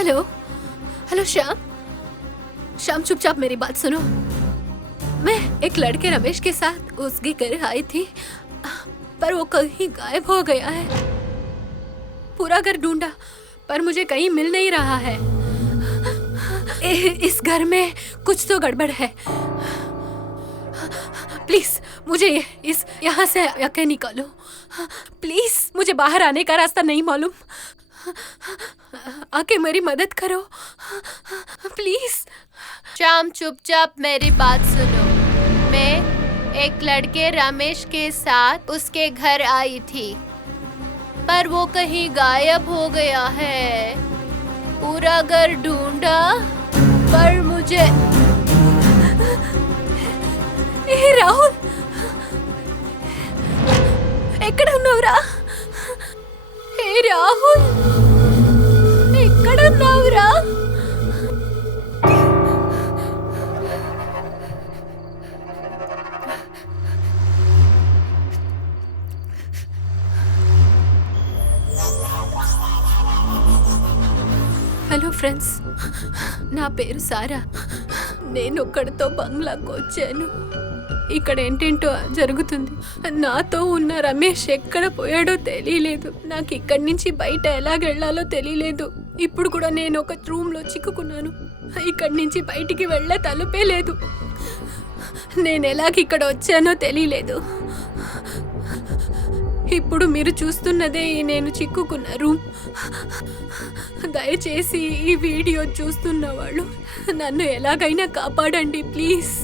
hello hello Shyam, Shyam चुपचाप मेरी बात सुनो। मैं एक लड़के रमेश के साथ उसके घर आई थी, पर वो कहीं गायब हो गया है। पूरा घर ढूंढा पर मुझे कहीं मिल नहीं रहा है। इस घर में कुछ तो गड़बड़ है। प्लीज मुझे यहाँ से आके निकालो। प्लीज, मुझे बाहर आने का रास्ता नहीं मालूम। आके मेरी मदद करो प्लीज। श्याम चुपचाप मेरी बात सुनो। मैं एक लड़के रमेश के साथ उसके घर आई थी, पर वो कहीं गायब हो गया है। पूरा घर ढूंढा पर मुझे రాహుల్ ఎక్కడ ఉన్నావురా? హే రాహుల్, ఎక్కడ ఉన్నావురా? హలో ఫ్రెండ్స్, నా పేరు సారా. నేను ఒక్కడితో బంగ్లాకు వచ్చాను. ఇక్కడ ఏంటేంటో జరుగుతుంది. నాతో ఉన్న రమేష్ ఎక్కడ పోయాడో తెలియలేదు. నాకు ఇక్కడి నుంచి బయట ఎలాగెళ్లాలో తెలియలేదు. ఇప్పుడు కూడా నేను ఒక రూమ్లో చిక్కుకున్నాను. ఇక్కడి నుంచి బయటికి వెళ్ళే తలుపే లేదు. నేను ఎలాగ ఇక్కడ వచ్చానో తెలియలేదు. ఇప్పుడు మీరు చూస్తున్నదే నేను చిక్కుకున్న రూమ్. దయచేసి ఈ వీడియో చూస్తున్న వాళ్ళు నన్ను ఎలాగైనా కాపాడండి ప్లీజ్.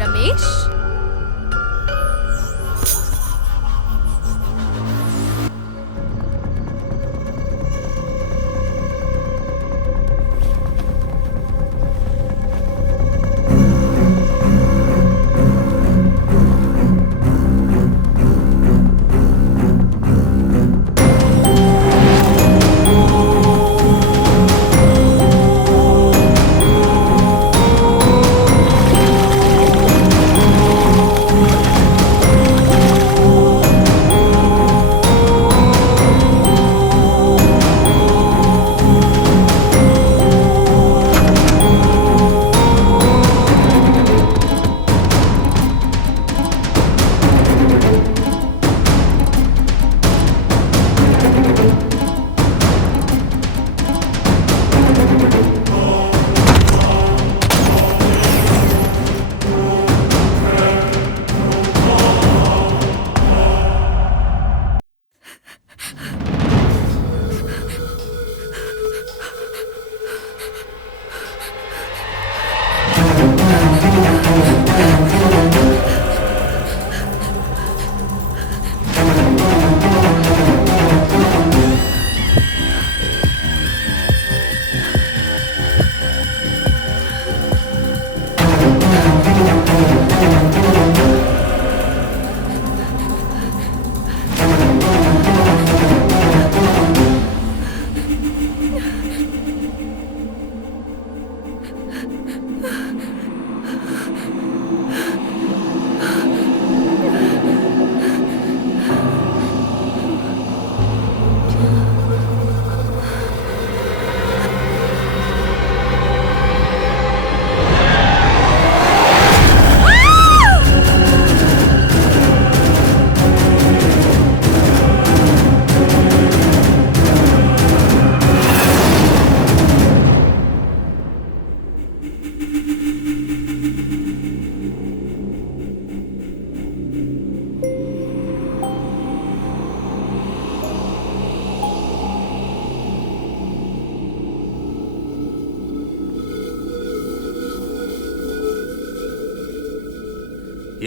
రమేష్,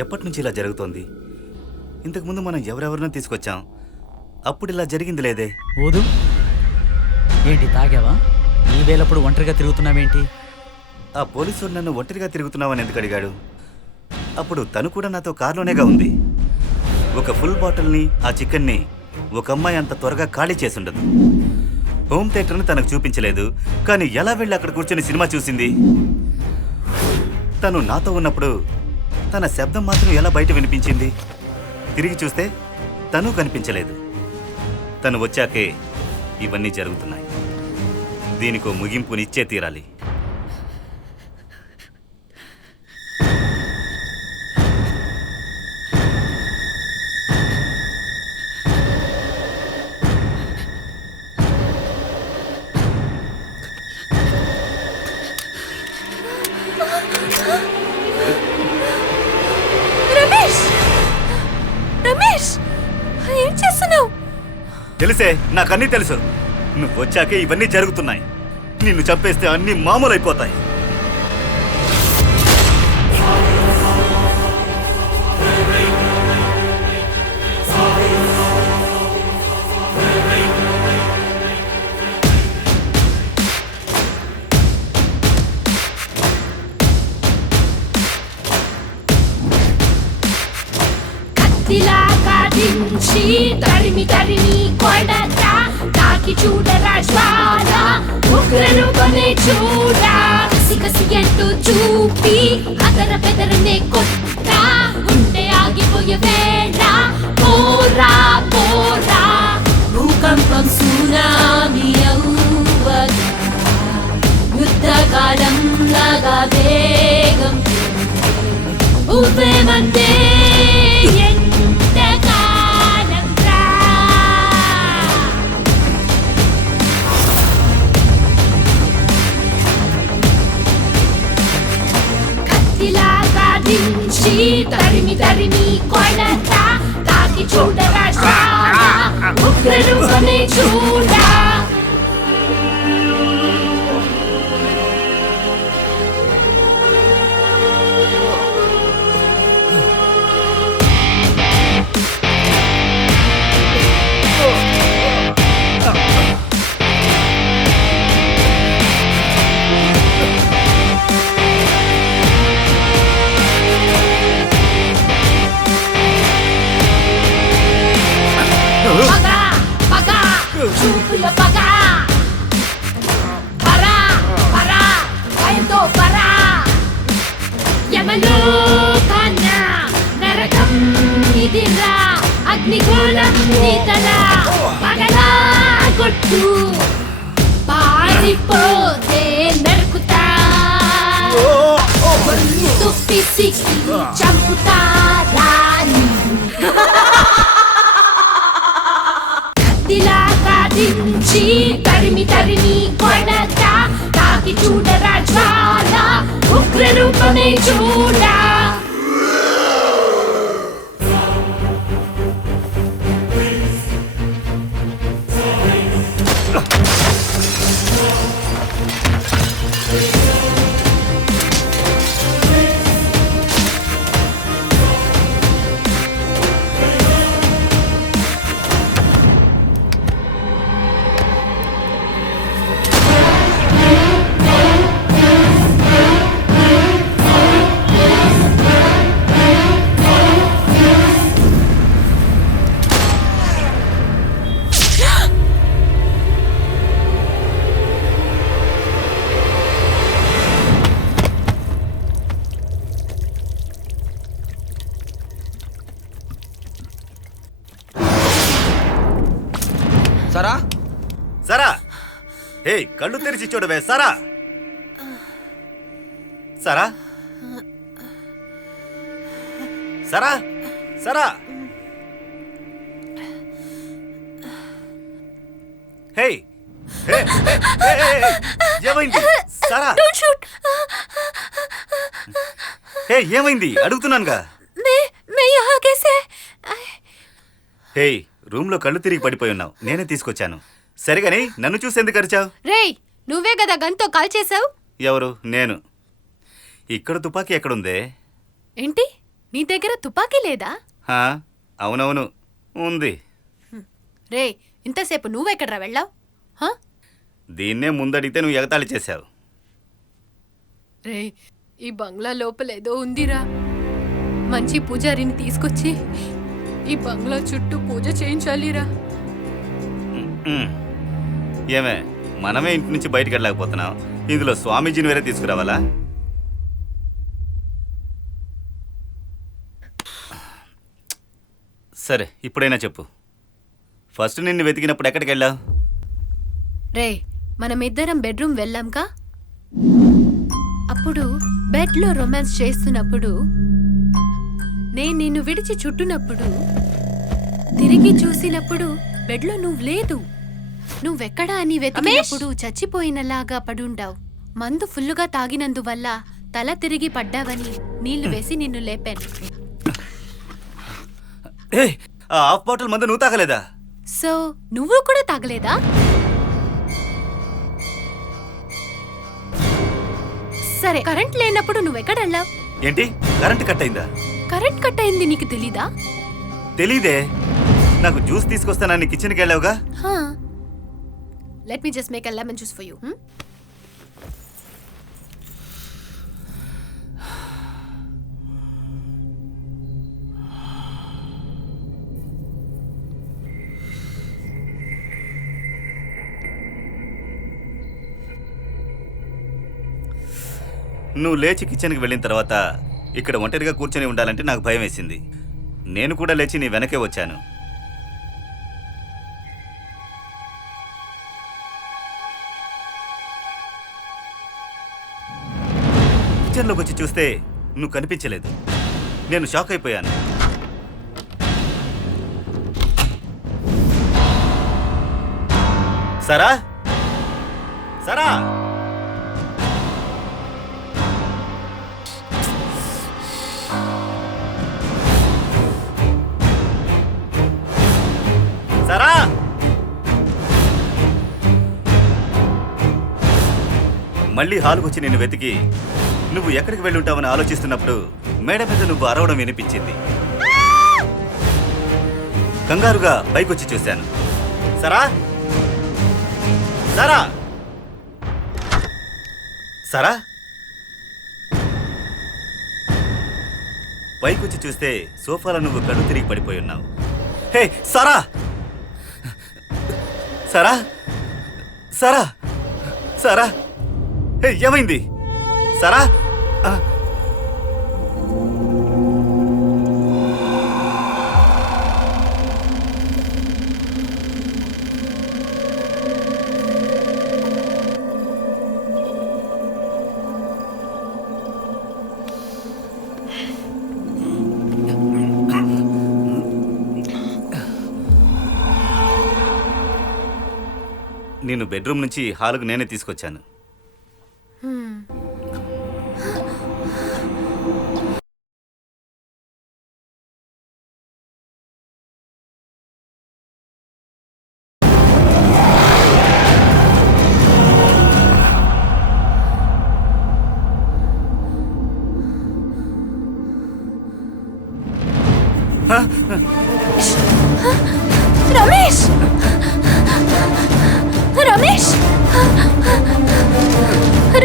ఎప్పటి నుంచి ఇలా జరుగుతోంది? ఇంతకుముందు మనం ఎవరెవరినో తీసుకొచ్చాం, అప్పుడు ఇలా జరిగింది లేదే. ఓదు ఏంటి తాగావా? ఈ వేళప్పుడు ఒంటరిగా తిరుగుతున్నావేంటి? ఆ పోలీసు నన్ను ఒంటరిగా తిరుగుతున్నావని ఎందుకు అడిగాడు? అప్పుడు తను కూడా నాతో కారులోనేగా ఉంది. ఒక ఫుల్ బాటిల్ని, ఆ చికెన్ని ఒక అమ్మాయి అంత త్వరగా ఖాళీ చేసుండదు. హోమ్ థియేటర్ని తనకు చూపించలేదు, కానీ ఎలా వెళ్ళి అక్కడ కూర్చొని సినిమా చూసింది? తను నాతో ఉన్నప్పుడు తన శబ్దం మాత్రం ఎలా బయట వినిపించింది? తిరిగి చూస్తే తను కనిపించలేదు. తను వచ్చాకే ఇవన్నీ జరుగుతున్నాయి. దీనికో ముగింపునిచ్చే తీరాలి. ఏం చేస్తున్నావు? తెలిసే, నాకన్నీ తెలుసు. నువ్వు వచ్చాకే ఇవన్నీ జరుగుతున్నాయి. నిన్ను చంపేస్తే అన్నీ మామూలు అయిపోతాయి. తరిమి తరిమి కొడతా తాకి చూడరా జ్వాల ఉగ్రరూపమే చూడా కసి కసి అంటూ చూపి అదర బెదరనే కొట్టా ఉంటే ఆగిపోయే వేళ పోరా పోరా భూకంపం సునామీ అవ్వగా యుద్ధకాలం లాగా వేగం ఉవ్వేమంటే తరిమి తరిమి కొడతా తాకి చూడరా ఉగ్రరూపమే చూడా చూపుల పగ పరా పరా భయంతో పరా యమలో కన్నా నరకం ఇదిరా అగ్నిగోళం నీతల పగలా కొట్టు పారిపోతే నరుకుతా గొంతు పిసికి చంపుతా రాని తరిమి తరిమి కొడతా తాకి చూడరా జ్వాల ఉగ్రరూపమే చూడా హే కళ్ళు తెరిచి చూడవే సారా. సారా సారా సారా. హే హే ఏమైంది సారా? హే ఏమైంది అడుగుతున్నానుగా. హే రూమ్ లో కళ్ళు తిరిగి పడిపోయి ఉన్నావు, నేనే తీసుకొచ్చాను. సరిగాని నన్ను చూసి ఎందుకు అరిచావు? రేయ్ నువ్వే కదా గన్తో కాల్ చేసావు. ఎవరు? నేను. ఇక్కడ తుపాకీ ఎక్కడుందే? ఏంటి నీ దగ్గర తుపాకీ లేదా? హా, అవునవును ఉంది. రే ఇంతసేపు నువ్వెక్కడ్రా వెళ్ళావు? దీన్నే ముందడిగితే నువ్వు ఎగతాళి చేశావు. రే ఈ బంగ్లా లోపల ఏదో ఉందిరా. మంచి పూజారిని తీసుకొచ్చి ఈ బంగ్లా చుట్టూ పూజ చేయించాలిరా. ఏమే మనమే ఇంటి నుంచి బయటికి వెళ్ళలేకపోతున్నాం, ఇందులో స్వామీజీని వేరే తీసుకురావాలా? సరే ఇప్పుడైనా చెప్పు, ఫస్ట్ నిన్ను వెతికినప్పుడు ఎక్కడికి వెళ్ళావు? రే మనమిద్దరం బెడ్రూమ్ వెళ్ళాంకా, అప్పుడు బెడ్లో రొమాన్స్ చేస్తున్నప్పుడు నేను నిన్ను విడిచి చుట్టునప్పుడు తిరిగి చూసినప్పుడు బెడ్లో నువ్వు లేదు. నువ్వెక్కడా అని వెతికినప్పుడు చచ్చిపోయినలాగా పడుండావు. మందు ఫుల్లుగా తాగినందువల్ల తల తిరిగి పడ్డావని నీళ్లు వేసి నిన్ను లేపాను. ఆ హాఫ్ బాటిల్ మందు నువ్వు తాగలేదా? సో నువ్వు కూడా తాగలేదా? సరే కరెంట్ లేనప్పుడు నువ్వెక్కడ వెళ్ళావు? ఏంటి కరెంట్ కట్ అయిందా? కరెంట్ కట్ అయింది నీకు తెలీదా? తెలీదే, నాకు జ్యూస్ తీసుకొస్తానని కిచెన్కి వెళ్ళావుగా. Let me just make a lemon juice for you. నువ్వు లేచి కిచెన్కి వెళ్ళిన తర్వాత ఇక్కడ ఒంటరిగా కూర్చొని ఉండాలంటే నాకు భయం వేసింది. నేను కూడా లేచి నీ వెనకే వచ్చాను. కిచెన్లోకి వచ్చి చూస్తే నువ్వు కనిపించలేదు. నేను షాక్ అయిపోయాను. సరా సరా సరా. మళ్ళీ హాల్కి వచ్చి నేను వెతికి నువ్వు ఎక్కడికి వెళ్ళి ఉంటావని ఆలోచిస్తున్నప్పుడు మేడ మీద నువ్వు అరవడం వినిపించింది. కంగారుగా పైకొచ్చి చూశాను. సరా సరా సరా. పైకొచ్చి చూస్తే సోఫాలో నువ్వు కళ్ళు తిరిగి పడిపోయి ఉన్నావు. హే సరా సరా సరా సరా. హే ఏమైంది సరా? నేను బెడ్రూమ్ నుంచి హాలుకు నేనే తీసుకొచ్చాను. రమేష్ రమేష్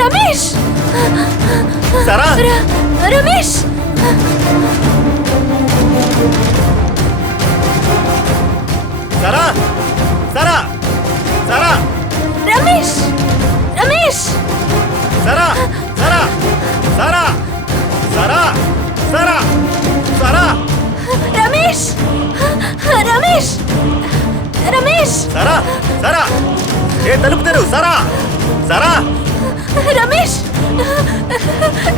రమేష్ సరా రమేష్ సరా సరా సరా రమేష్ రమేష్ సరా సరా సరా సరా సరా సరా రమేష్ రమేష్ రమేష్ సరా సరా. ఏ తలుపు తెరు సారా సారా రమేష్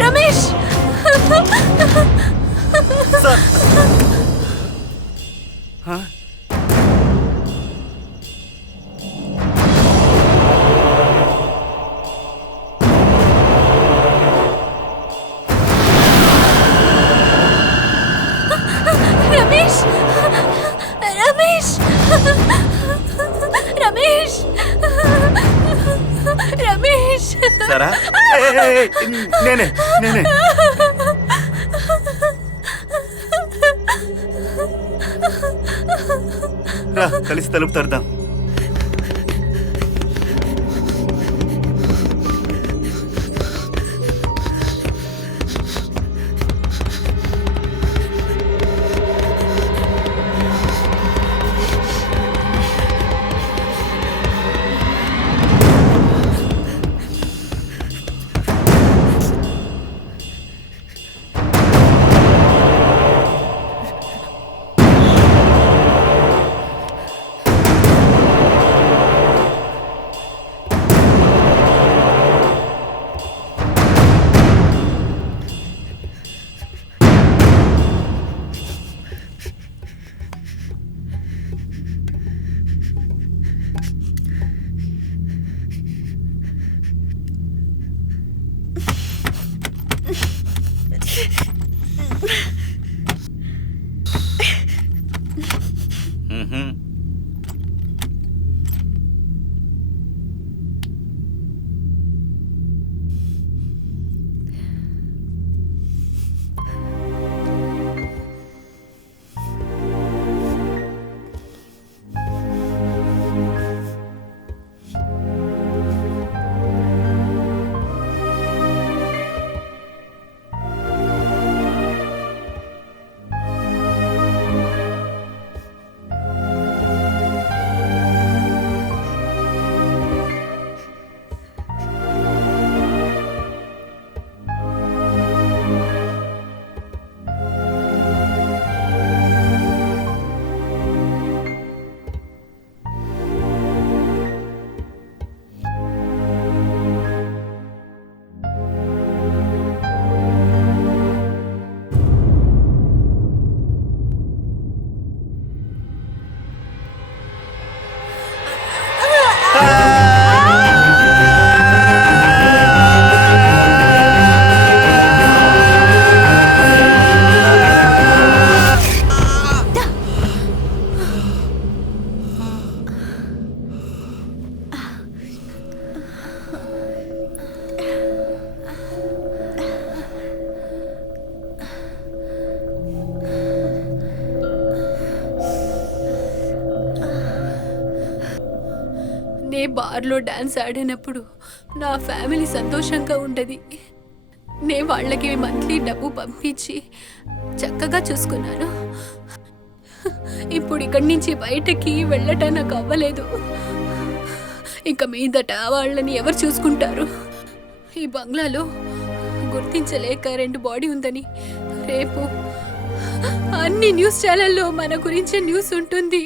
రమేష్ సార్ హ? రమేష్ రమేష్ రమేష్ రమేష్ సారా నేనే నేనే రా కలిసి తలుపు తడదాం. నే బార్లో డాన్స్ ఆడినప్పుడు నా ఫ్యామిలీ సంతోషంగా ఉండేది. నే వాళ్ళకి మంత్లీ డబ్బు పంపించి చక్కగా చూసుకున్నాను. ఇప్పుడు ఇక్కడి నుంచి బయటకి వెళ్ళటం నాకు అవ్వలేదు. ఇక మీదట వాళ్ళని ఎవరు చూసుకుంటారు? ఈ బంగ్లాలో గుర్తించలేక 2 బాడీ ఉందని రేపు అన్ని న్యూస్ ఛానల్లో మన గురించి న్యూస్ ఉంటుంది.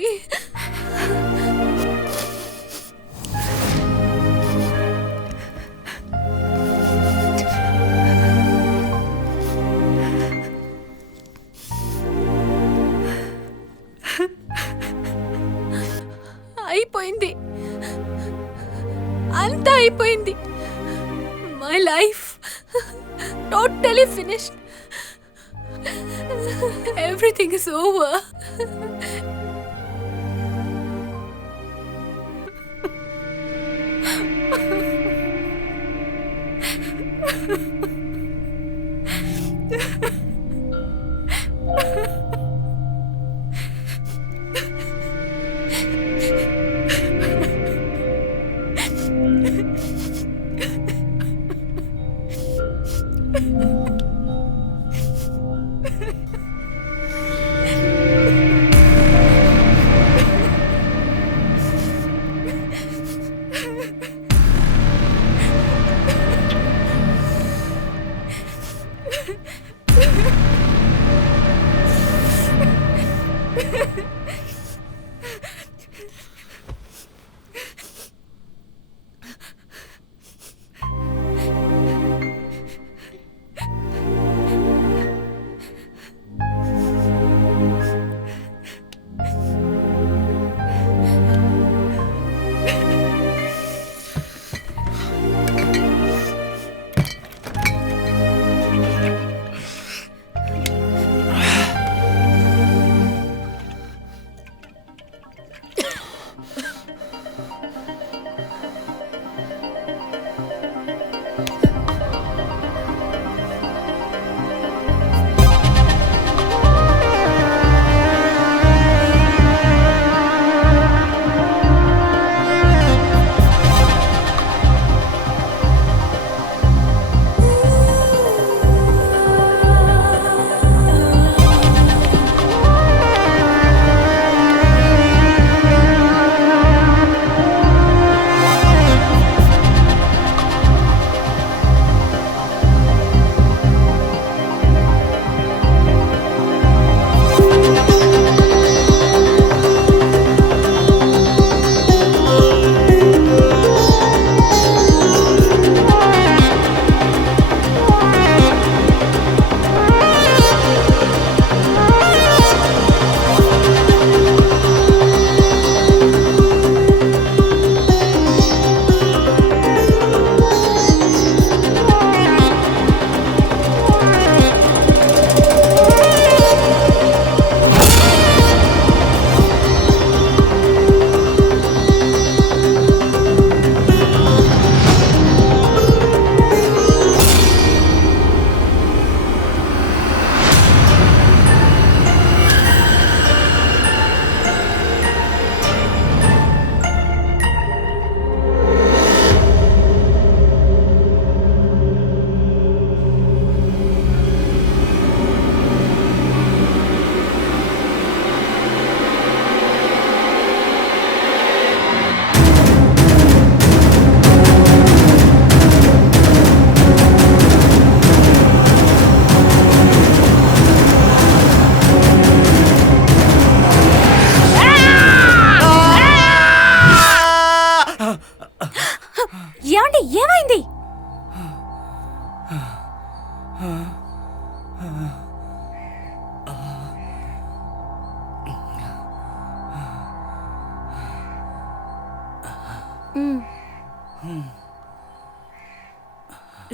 అయిపోయింది, అంతా అయిపోయింది. My life totally finished. Everything is over.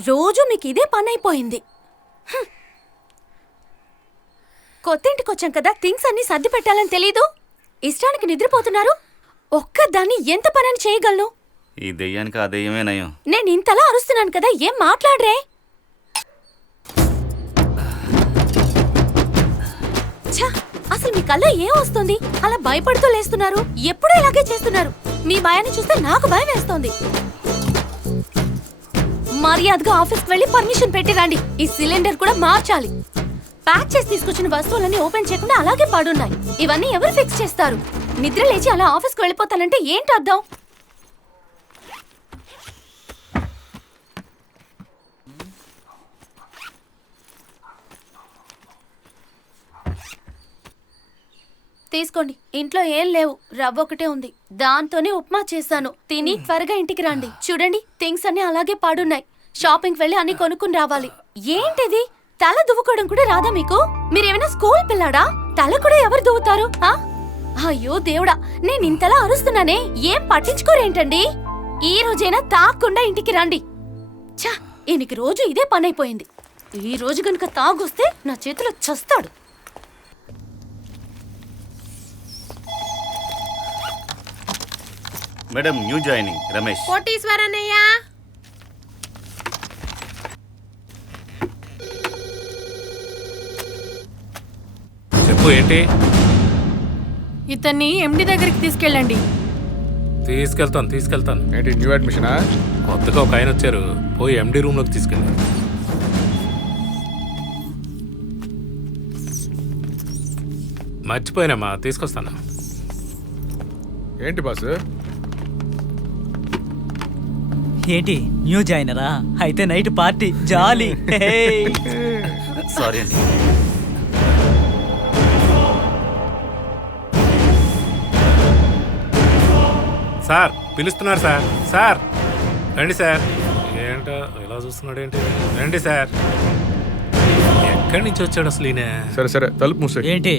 రోజు మీకు ఇదే పని అయిపోయింది. కొత్త ఇంటికి వచ్చాం కదా, థింగ్స్ అన్ని సర్ది పెట్టాలని తెలీదు. ఇష్టానికి నిద్రపోతున్నారు. ఒక్కదాన్ని ఎంత పనని చేయగలను? ఈ దెయ్యానికి ఆ దెయ్యమే నయం. నేను ఇంతలా అరుస్తున్నాను కదా, ఏం మాట్లాడరే? ఛ, అసలు మీ కళ్ళ ఏం వస్తుంది? అలా భయపడుతూ లేస్తున్నారు. ఎప్పుడూ ఇలాగే చేస్తున్నారు. మీ భయాన్ని చూస్తే నాకు భయం వేస్తోంది. మర్యాదగా ఆఫీస్కి వెళ్ళి పర్మిషన్ పెట్టి రండి. ఈ సిలిండర్ కూడా మార్చాలి. ప్యాక్ చేసి తీసుకొచ్చిన వస్తువులన్నీ ఓపెన్ చేయకుండా అలాగే పడున్నాయి. ఇవన్నీ ఎవరు ఫిక్స్ చేస్తారు? నిద్ర లేచి అలా ఆఫీస్కి వెళ్ళిపోతానంటే ఏంటి అర్థం? తీసుకోండి. ఇంట్లో ఏం లేవు, రవ్వ ఒకటే ఉంది. దాంతోనే ఉప్మా చేశాను. తిని త్వరగా ఇంటికి రండి. చూడండి, థింగ్స్ అన్ని అలాగే పాడున్నాయి. షాపింగ్ వెళ్ళి అన్ని కొనుక్కుని రావాలి. ఏంటిది? తల దువ్వుకోవడం కూడా రాదా మీకు? మీరేమైనా స్కూల్ పిల్లాడా? తల కూడా ఎవరు దువ్వుతారు? అయ్యో దేవుడా, నేను ఇంతలా అరుస్తున్నానే, ఏం పట్టించుకోరేంటండి? ఈ రోజైనా తాగకుండా ఇంటికి రండి. ఛా, ఈయనకి రోజు ఇదే పనైపోయింది. ఈ రోజు గనుక తాగొస్తే నా చేతిలో చస్తాడు. Madam, new joining Ramesh. కోటీశ్వరన్నయ్య, చెప్పు, ఏంటి? ఇతన్ని ఎండి దగ్గరికి తీసుకెళ్ళండి. తీసుకెళ్తాను. ఏంటి న్యూ అడ్మిషనా? కొత్తగా ఒక ఆయన వచ్చారు, పోయి ఎండి రూమ్లోకి తీసుకెళ్ళి. మర్చిపోయినమ్మా, తీసుకొస్తాను. ఏంటి బాస్? ఏంటి న్యూ జాయినరా? అయితే నైట్ పార్టీ జాలీ. సారీ అండి. సార్ పిలుస్తున్నారు సార్. సార్ రండి సార్. ఏంటో ఇలా చూస్తున్నాడు ఏంటి? రండి సార్. ఎక్కడి నుంచి వచ్చాడు అసలు ఈయన? సరే తలుపు మూసే. ఏంటి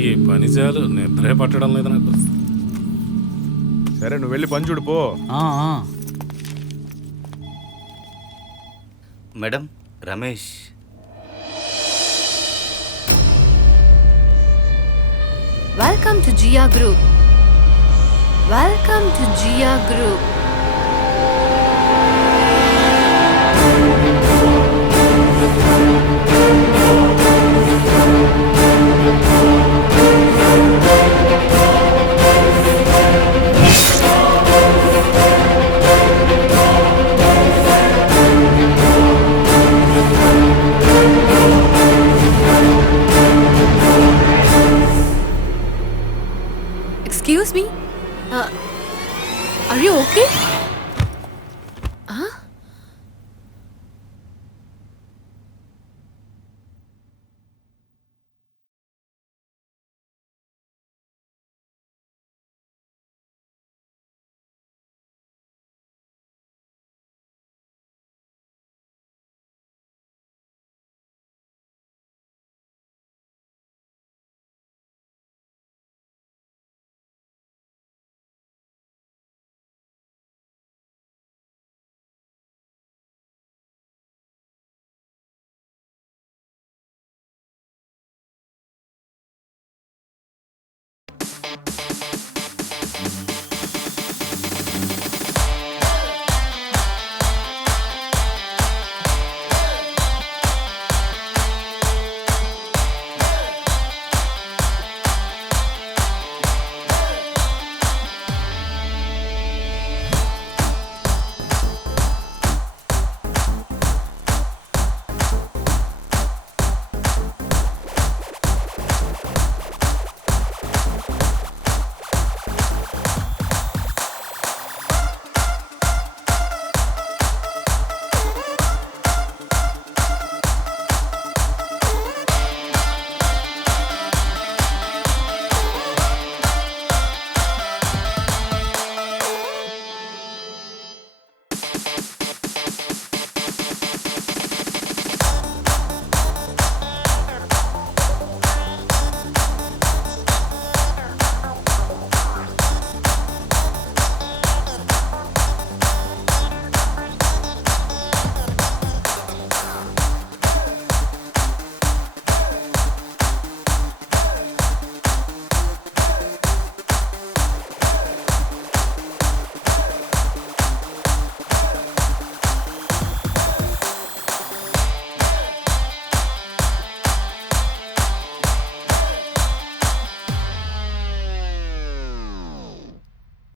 ఈ పని చాలు, నిద్రే పట్టడం లేదు నాకు. సరే, నువ్వు వెళ్ళి పని చూడు పో. Madam, Ramesh. Welcome to Jia group. Welcome to Jia group.